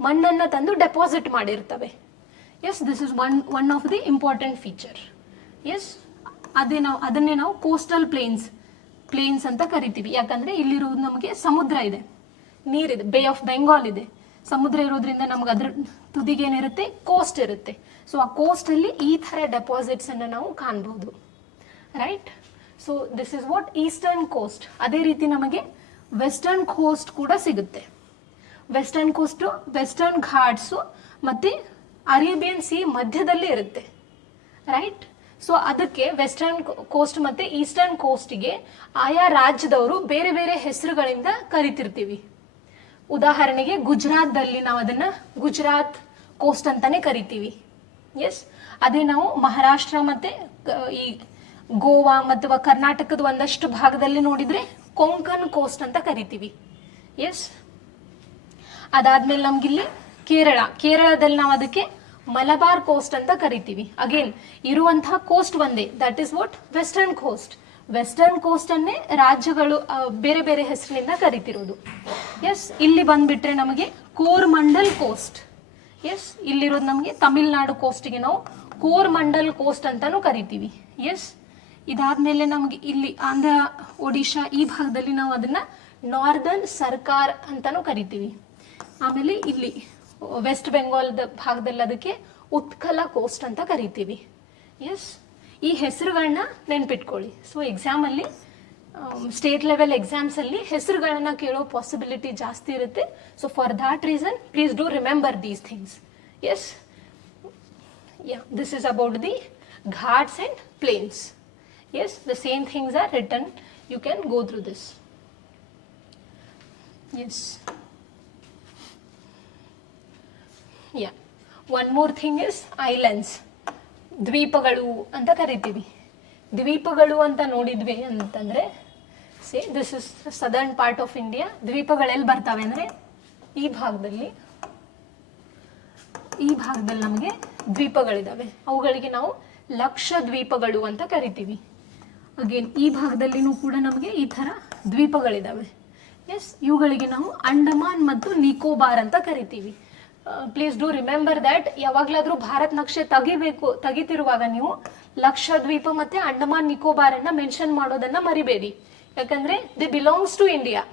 ಮಣ್ಣನ್ನ ತಂದು ಡೆಪಾಸಿಟ್ ಮಾಡಿರ್ತವೆ. Yes, this is one of the important feature. Yes, ಅದನ್ನೇ ನಾವು ಕೋಸ್ಟಲ್ ಪ್ಲೇನ್ಸ್ ಅಂತ ಕರಿತೀವಿ. ಯಾಕಂದ್ರೆ ಇಲ್ಲಿರುವುದು ನಮಗೆ ಸಮುದ್ರ ಇದೆ, ನೀರಿದೆ, ಬೇ ಆಫ್ ಬೆಂಗಾಲ್ ಇದೆ. ಸಮುದ್ರ ಇರೋದ್ರಿಂದ ನಮ್ಗೆ ಅದ್ರ ತುದಿಗೆ ಏನಿರುತ್ತೆ, ಕೋಸ್ಟ್ ಇರುತ್ತೆ. ಸೊ ಆ ಕೋಸ್ಟ್ ಅಲ್ಲಿ ಈ ತರ ಡೆಪಾಸಿಟ್ಸ್ ಅನ್ನ ನಾವು ಕಾಣಬಹುದು, right. So this is what eastern coast. ಅದೇ ರೀತಿ ನಮಗೆ ವೆಸ್ಟರ್ನ್ ಕೋಸ್ಟ್ ಕೂಡ ಸಿಗುತ್ತೆ. ವೆಸ್ಟರ್ನ್ ಕೋಸ್ಟ್, ವೆಸ್ಟರ್ನ್ ಘಾಟ್ಸ್ ಮತ್ತೆ ಅರೇಬಿಯನ್ ಸಿ ಮಧ್ಯದಲ್ಲಿ ಇರುತ್ತೆ, ರೈಟ್. ಸೊ ಅದಕ್ಕೆ ವೆಸ್ಟರ್ನ್ ಕೋಸ್ಟ್ ಮತ್ತೆ ಈಸ್ಟರ್ನ್ ಕೋಸ್ಟ್ಗೆ ಆಯಾ ರಾಜ್ಯದವರು ಬೇರೆ ಬೇರೆ ಹೆಸರುಗಳಿಂದ ಕರಿತಿರ್ತೀವಿ. ಉದಾಹರಣೆಗೆ ಗುಜರಾತ್ದಲ್ಲಿ ನಾವು ಅದನ್ನ ಗುಜರಾತ್ ಕೋಸ್ಟ್ ಅಂತಾನೆ ಕರಿತೀವಿ. ಎಸ್, ಅದೇ ನಾವು ಮಹಾರಾಷ್ಟ್ರ ಮತ್ತೆ ಈ ಗೋವಾ ಮತ್ತು ಕರ್ನಾಟಕದ ಒಂದಷ್ಟು ಭಾಗದಲ್ಲಿ ನೋಡಿದ್ರೆ ಕೊಂಕನ್ ಕೋಸ್ಟ್ ಅಂತ ಕರಿತೀವಿ. ಎಸ್, ಅದಾದ್ಮೇಲೆ ನಮ್ಗಿಲ್ಲಿ ಕೇರಳದಲ್ಲಿ ನಾವು ಅದಕ್ಕೆ ಮಲಬಾರ್ ಕೋಸ್ಟ್ ಅಂತ ಕರಿತೀವಿ. ಅಗೇನ್ ಇರುವಂತಹ ಕೋಸ್ಟ್ ಒಂದೇ, that is what western coast. Western coast ಅನ್ನೇ ರಾಜ್ಯಗಳು ಬೇರೆ ಬೇರೆ ಹೆಸರಿನಿಂದ ಕರಿತಿರೋದು. ಎಸ್, ಇಲ್ಲಿ ಬಂದ್ಬಿಟ್ರೆ ನಮಗೆ ಕೋರ್ಮಂಡಲ್ ಕೋಸ್ಟ್. ಎಸ್, ಇಲ್ಲಿರೋದು ನಮಗೆ ತಮಿಳ್ನಾಡು ಕೋಸ್ಟ್ಗೆ ನಾವು ಕೋರ್ಮಂಡಲ್ ಕೋಸ್ಟ್ ಅಂತಾನು ಕರಿತೀವಿ. ಎಸ್, ಇದಾದ್ಮೇಲೆ ನಮ್ಗೆ ಇಲ್ಲಿ ಆಂಧ್ರ, ಒಡಿಶಾ ಈ ಭಾಗದಲ್ಲಿ ನಾವು ಅದನ್ನ ನಾರ್ದರ್ನ್ ಸರ್ಕಾರ್ ಅಂತಾನು ಕರಿತೀವಿ. ಆಮೇಲೆ ಇಲ್ಲಿ ವೆಸ್ಟ್ ಬೆಂಗಾಲ್ದ ಭಾಗದಲ್ಲಿ ಅದಕ್ಕೆ ಉತ್ಕಲ ಕೋಸ್ಟ್ ಅಂತ ಕರಿತೀವಿ. ಎಸ್, ಈ ಹೆಸರುಗಳನ್ನ ನೆನ್ಪಿಟ್ಕೊಳ್ಳಿ. ಸೊ ಎಕ್ಸಾಮ್ ಅಲ್ಲಿ ಸ್ಟೇಟ್ ಲೆವೆಲ್ ಎಕ್ಸಾಮ್ಸ್ ಅಲ್ಲಿ ಹೆಸರುಗಳನ್ನ ಕೇಳೋ ಪಾಸಿಬಿಲಿಟಿ ಜಾಸ್ತಿ ಇರುತ್ತೆ. So for that reason please do remember these things. Yes, this is about the ghats and plains. Yes, the same things are written. You can go through this. Yes. Yeah. One more thing is islands. ದ್ವೀಪಗಳು ಅಂತ ಕರಿತೀವಿ. ದ್ವೀಪಗಳು ಅಂತ ನೋಡಿದ್ವಿ ಅಂತಂದ್ರೆ, see, this is the southern part of India. ದ್ವೀಪಗಳು ಎಲ್ಲಿ ಬರ್ತವೆ ಅಂದ್ರೆ ಈ ಭಾಗದಲ್ಲಿ ನಮಗೆ ದ್ವೀಪಗಳಿದಾವೆ. ಅವುಗಳಿಗೆ ನಾವು ಲಕ್ಷದ್ವೀಪಗಳು ಅಂತ ಕರಿತೀವಿ. ಅಗೇನ್ ಈ ಭಾಗದಲ್ಲಿನೂ ಕೂಡ ನಮಗೆ ಈ ತರ ದ್ವೀಪಗಳಿದಾವೆ. ಎಸ್, ಇವುಗಳಿಗೆ ನಾವು ಅಂಡಮಾನ್ ಮತ್ತು ನಿಕೋಬಾರ್ ಅಂತ ಕರಿತೀವಿ. Please do remember that. ಯಾವಾಗ್ಲಾದ್ರೂ ಭಾರತ್ ನಕ್ಷೆ ತೆಗಿತಿರುವಾಗ ನೀವು ಲಕ್ಷದ್ವೀಪ ಮತ್ತೆ ಅಂಡಮಾನ್ ನಿಕೋಬಾರ್ ಅನ್ನ ಮೆನ್ಷನ್ ಮಾಡೋದನ್ನ ಮರಿಬೇಡಿ. ಯಾಕಂದ್ರೆ the belongs to India.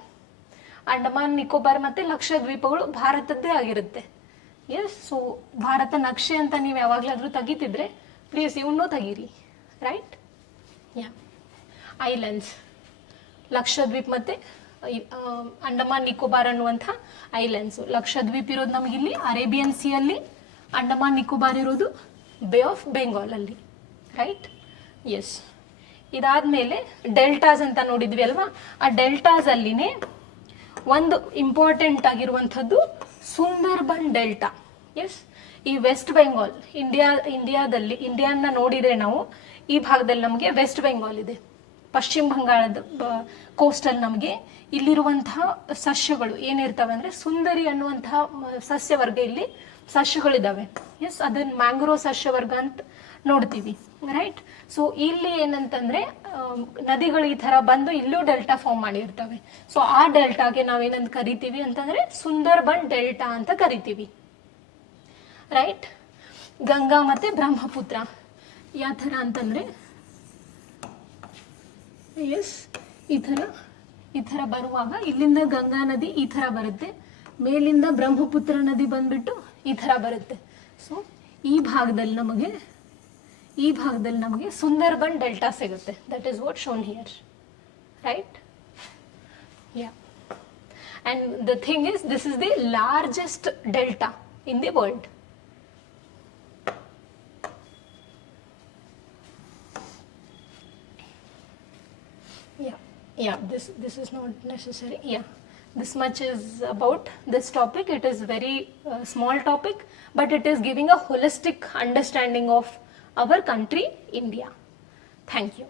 Andaman Nicobar ಮತ್ತೆ ಲಕ್ಷದ್ವೀಪಗಳು ಭಾರತದ್ದೇ ಆಗಿರುತ್ತೆ. ಎಸ್, ಸೊ ಭಾರತ ನಕ್ಷೆ ಅಂತ ನೀವು ಯಾವಾಗ್ಲಾದ್ರೂ ತೆಗಿತಿದ್ರೆ ಪ್ಲೀಸ್ ಇವನ್ನೂ ತೆಗೀರಿ, ರೈಟ್. ಯಾ, ಐಲ್ಯಾಂಡ್ಸ್, ಲಕ್ಷದ್ವೀಪ್ ಮತ್ತೆ ಅಂಡಮಾನ್ ನಿಕೋಬಾರ್ ಅನ್ನುವಂಥ ಐಲ್ಯಾಂಡ್ಸ್. ಲಕ್ಷದ್ವೀಪ್ ಇರೋದು ನಮಗಿಲ್ಲಿ ಅರೇಬಿಯನ್ ಸಿ ಅಲ್ಲಿ, ಅಂಡಮಾನ್ ನಿಕೋಬಾರ್ ಇರೋದು ಬೇ ಆಫ್ ಬೆಂಗಾಲ್ ಅಲ್ಲಿ, ರೈಟ್. ಎಸ್, ಇದಾದ್ಮೇಲೆ ಡೆಲ್ಟಾಸ್ ಅಂತ ನೋಡಿದ್ವಿ ಅಲ್ವಾ. ಆ ಡೆಲ್ಟಾಸ್ ಅಲ್ಲಿನೇ ಒಂದು ಇಂಪಾರ್ಟೆಂಟ್ ಆಗಿರುವಂಥದ್ದು ಸುಂದರ್ಬನ್ ಡೆಲ್ಟಾ. ಎಸ್, ಈ ವೆಸ್ಟ್ ಬೆಂಗಾಲ್ ಇಂಡಿಯಾನ ನೋಡಿದ್ರೆ ನಾವು ಈ ಭಾಗದಲ್ಲಿ ನಮಗೆ ವೆಸ್ಟ್ ಬೆಂಗಾಲ್ ಇದೆ. ಪಶ್ಚಿಮ ಬಂಗಾಳದ ಕೋಸ್ಟಲ್ ನಮಗೆ ಇಲ್ಲಿರುವಂತಹ ಸಸ್ಯಗಳು ಏನಿರ್ತವೆ ಅಂದ್ರೆ ಸುಂದರಿ ಅನ್ನುವಂತಹ ಸಸ್ಯವರ್ಗ, ಇಲ್ಲಿ ಸಸ್ಯಗಳಿದಾವೆ. ಎಸ್, ಅದನ್ನ ಮ್ಯಾಂಗ್ರೋವ್ ಸಸ್ಯವರ್ಗ ಅಂತ ನೋಡ್ತೀವಿ, ರೈಟ್. ಸೊ ಇಲ್ಲಿ ಏನಂತಂದ್ರೆ ನದಿಗಳು ಈ ತರ ಬಂದು ಇಲ್ಲೂ ಡೆಲ್ಟಾ ಫಾರ್ಮ್ ಮಾಡಿರ್ತವೆ. ಸೊ ಆ ಡೆಲ್ಟಾಗೆ ನಾವೇನಂತ ಕರಿತೀವಿ ಅಂತಂದ್ರೆ ಸುಂದರ್ಬನ್ ಡೆಲ್ಟಾ ಅಂತ ಕರಿತೀವಿ, ರೈಟ್. ಗಂಗಾ ಮತ್ತೆ ಬ್ರಹ್ಮಪುತ್ರ ಯಾವ ಥರ ಅಂತಂದ್ರೆ ಎಸ್, ಈ ಥರ ಬರುವಾಗ ಇಲ್ಲಿಂದ ಗಂಗಾ ನದಿ ಈ ಥರ ಬರುತ್ತೆ, ಮೇಲಿಂದ ಬ್ರಹ್ಮಪುತ್ರ ನದಿ ಬಂದ್ಬಿಟ್ಟು ಈ ಥರ ಬರುತ್ತೆ. ಸೊ ಈ ಭಾಗದಲ್ಲಿ ನಮಗೆ ಸುಂದರ್ಬನ್ ಡೆಲ್ಟಾ ಸಿಗುತ್ತೆ. That is what shown here, right? Yeah. And the thing is, this is the largest delta in the world. Yeah, this is not necessary. Yeah, this much is about this topic. It is very small topic, but it is giving a holistic understanding of our country, India. Thank you.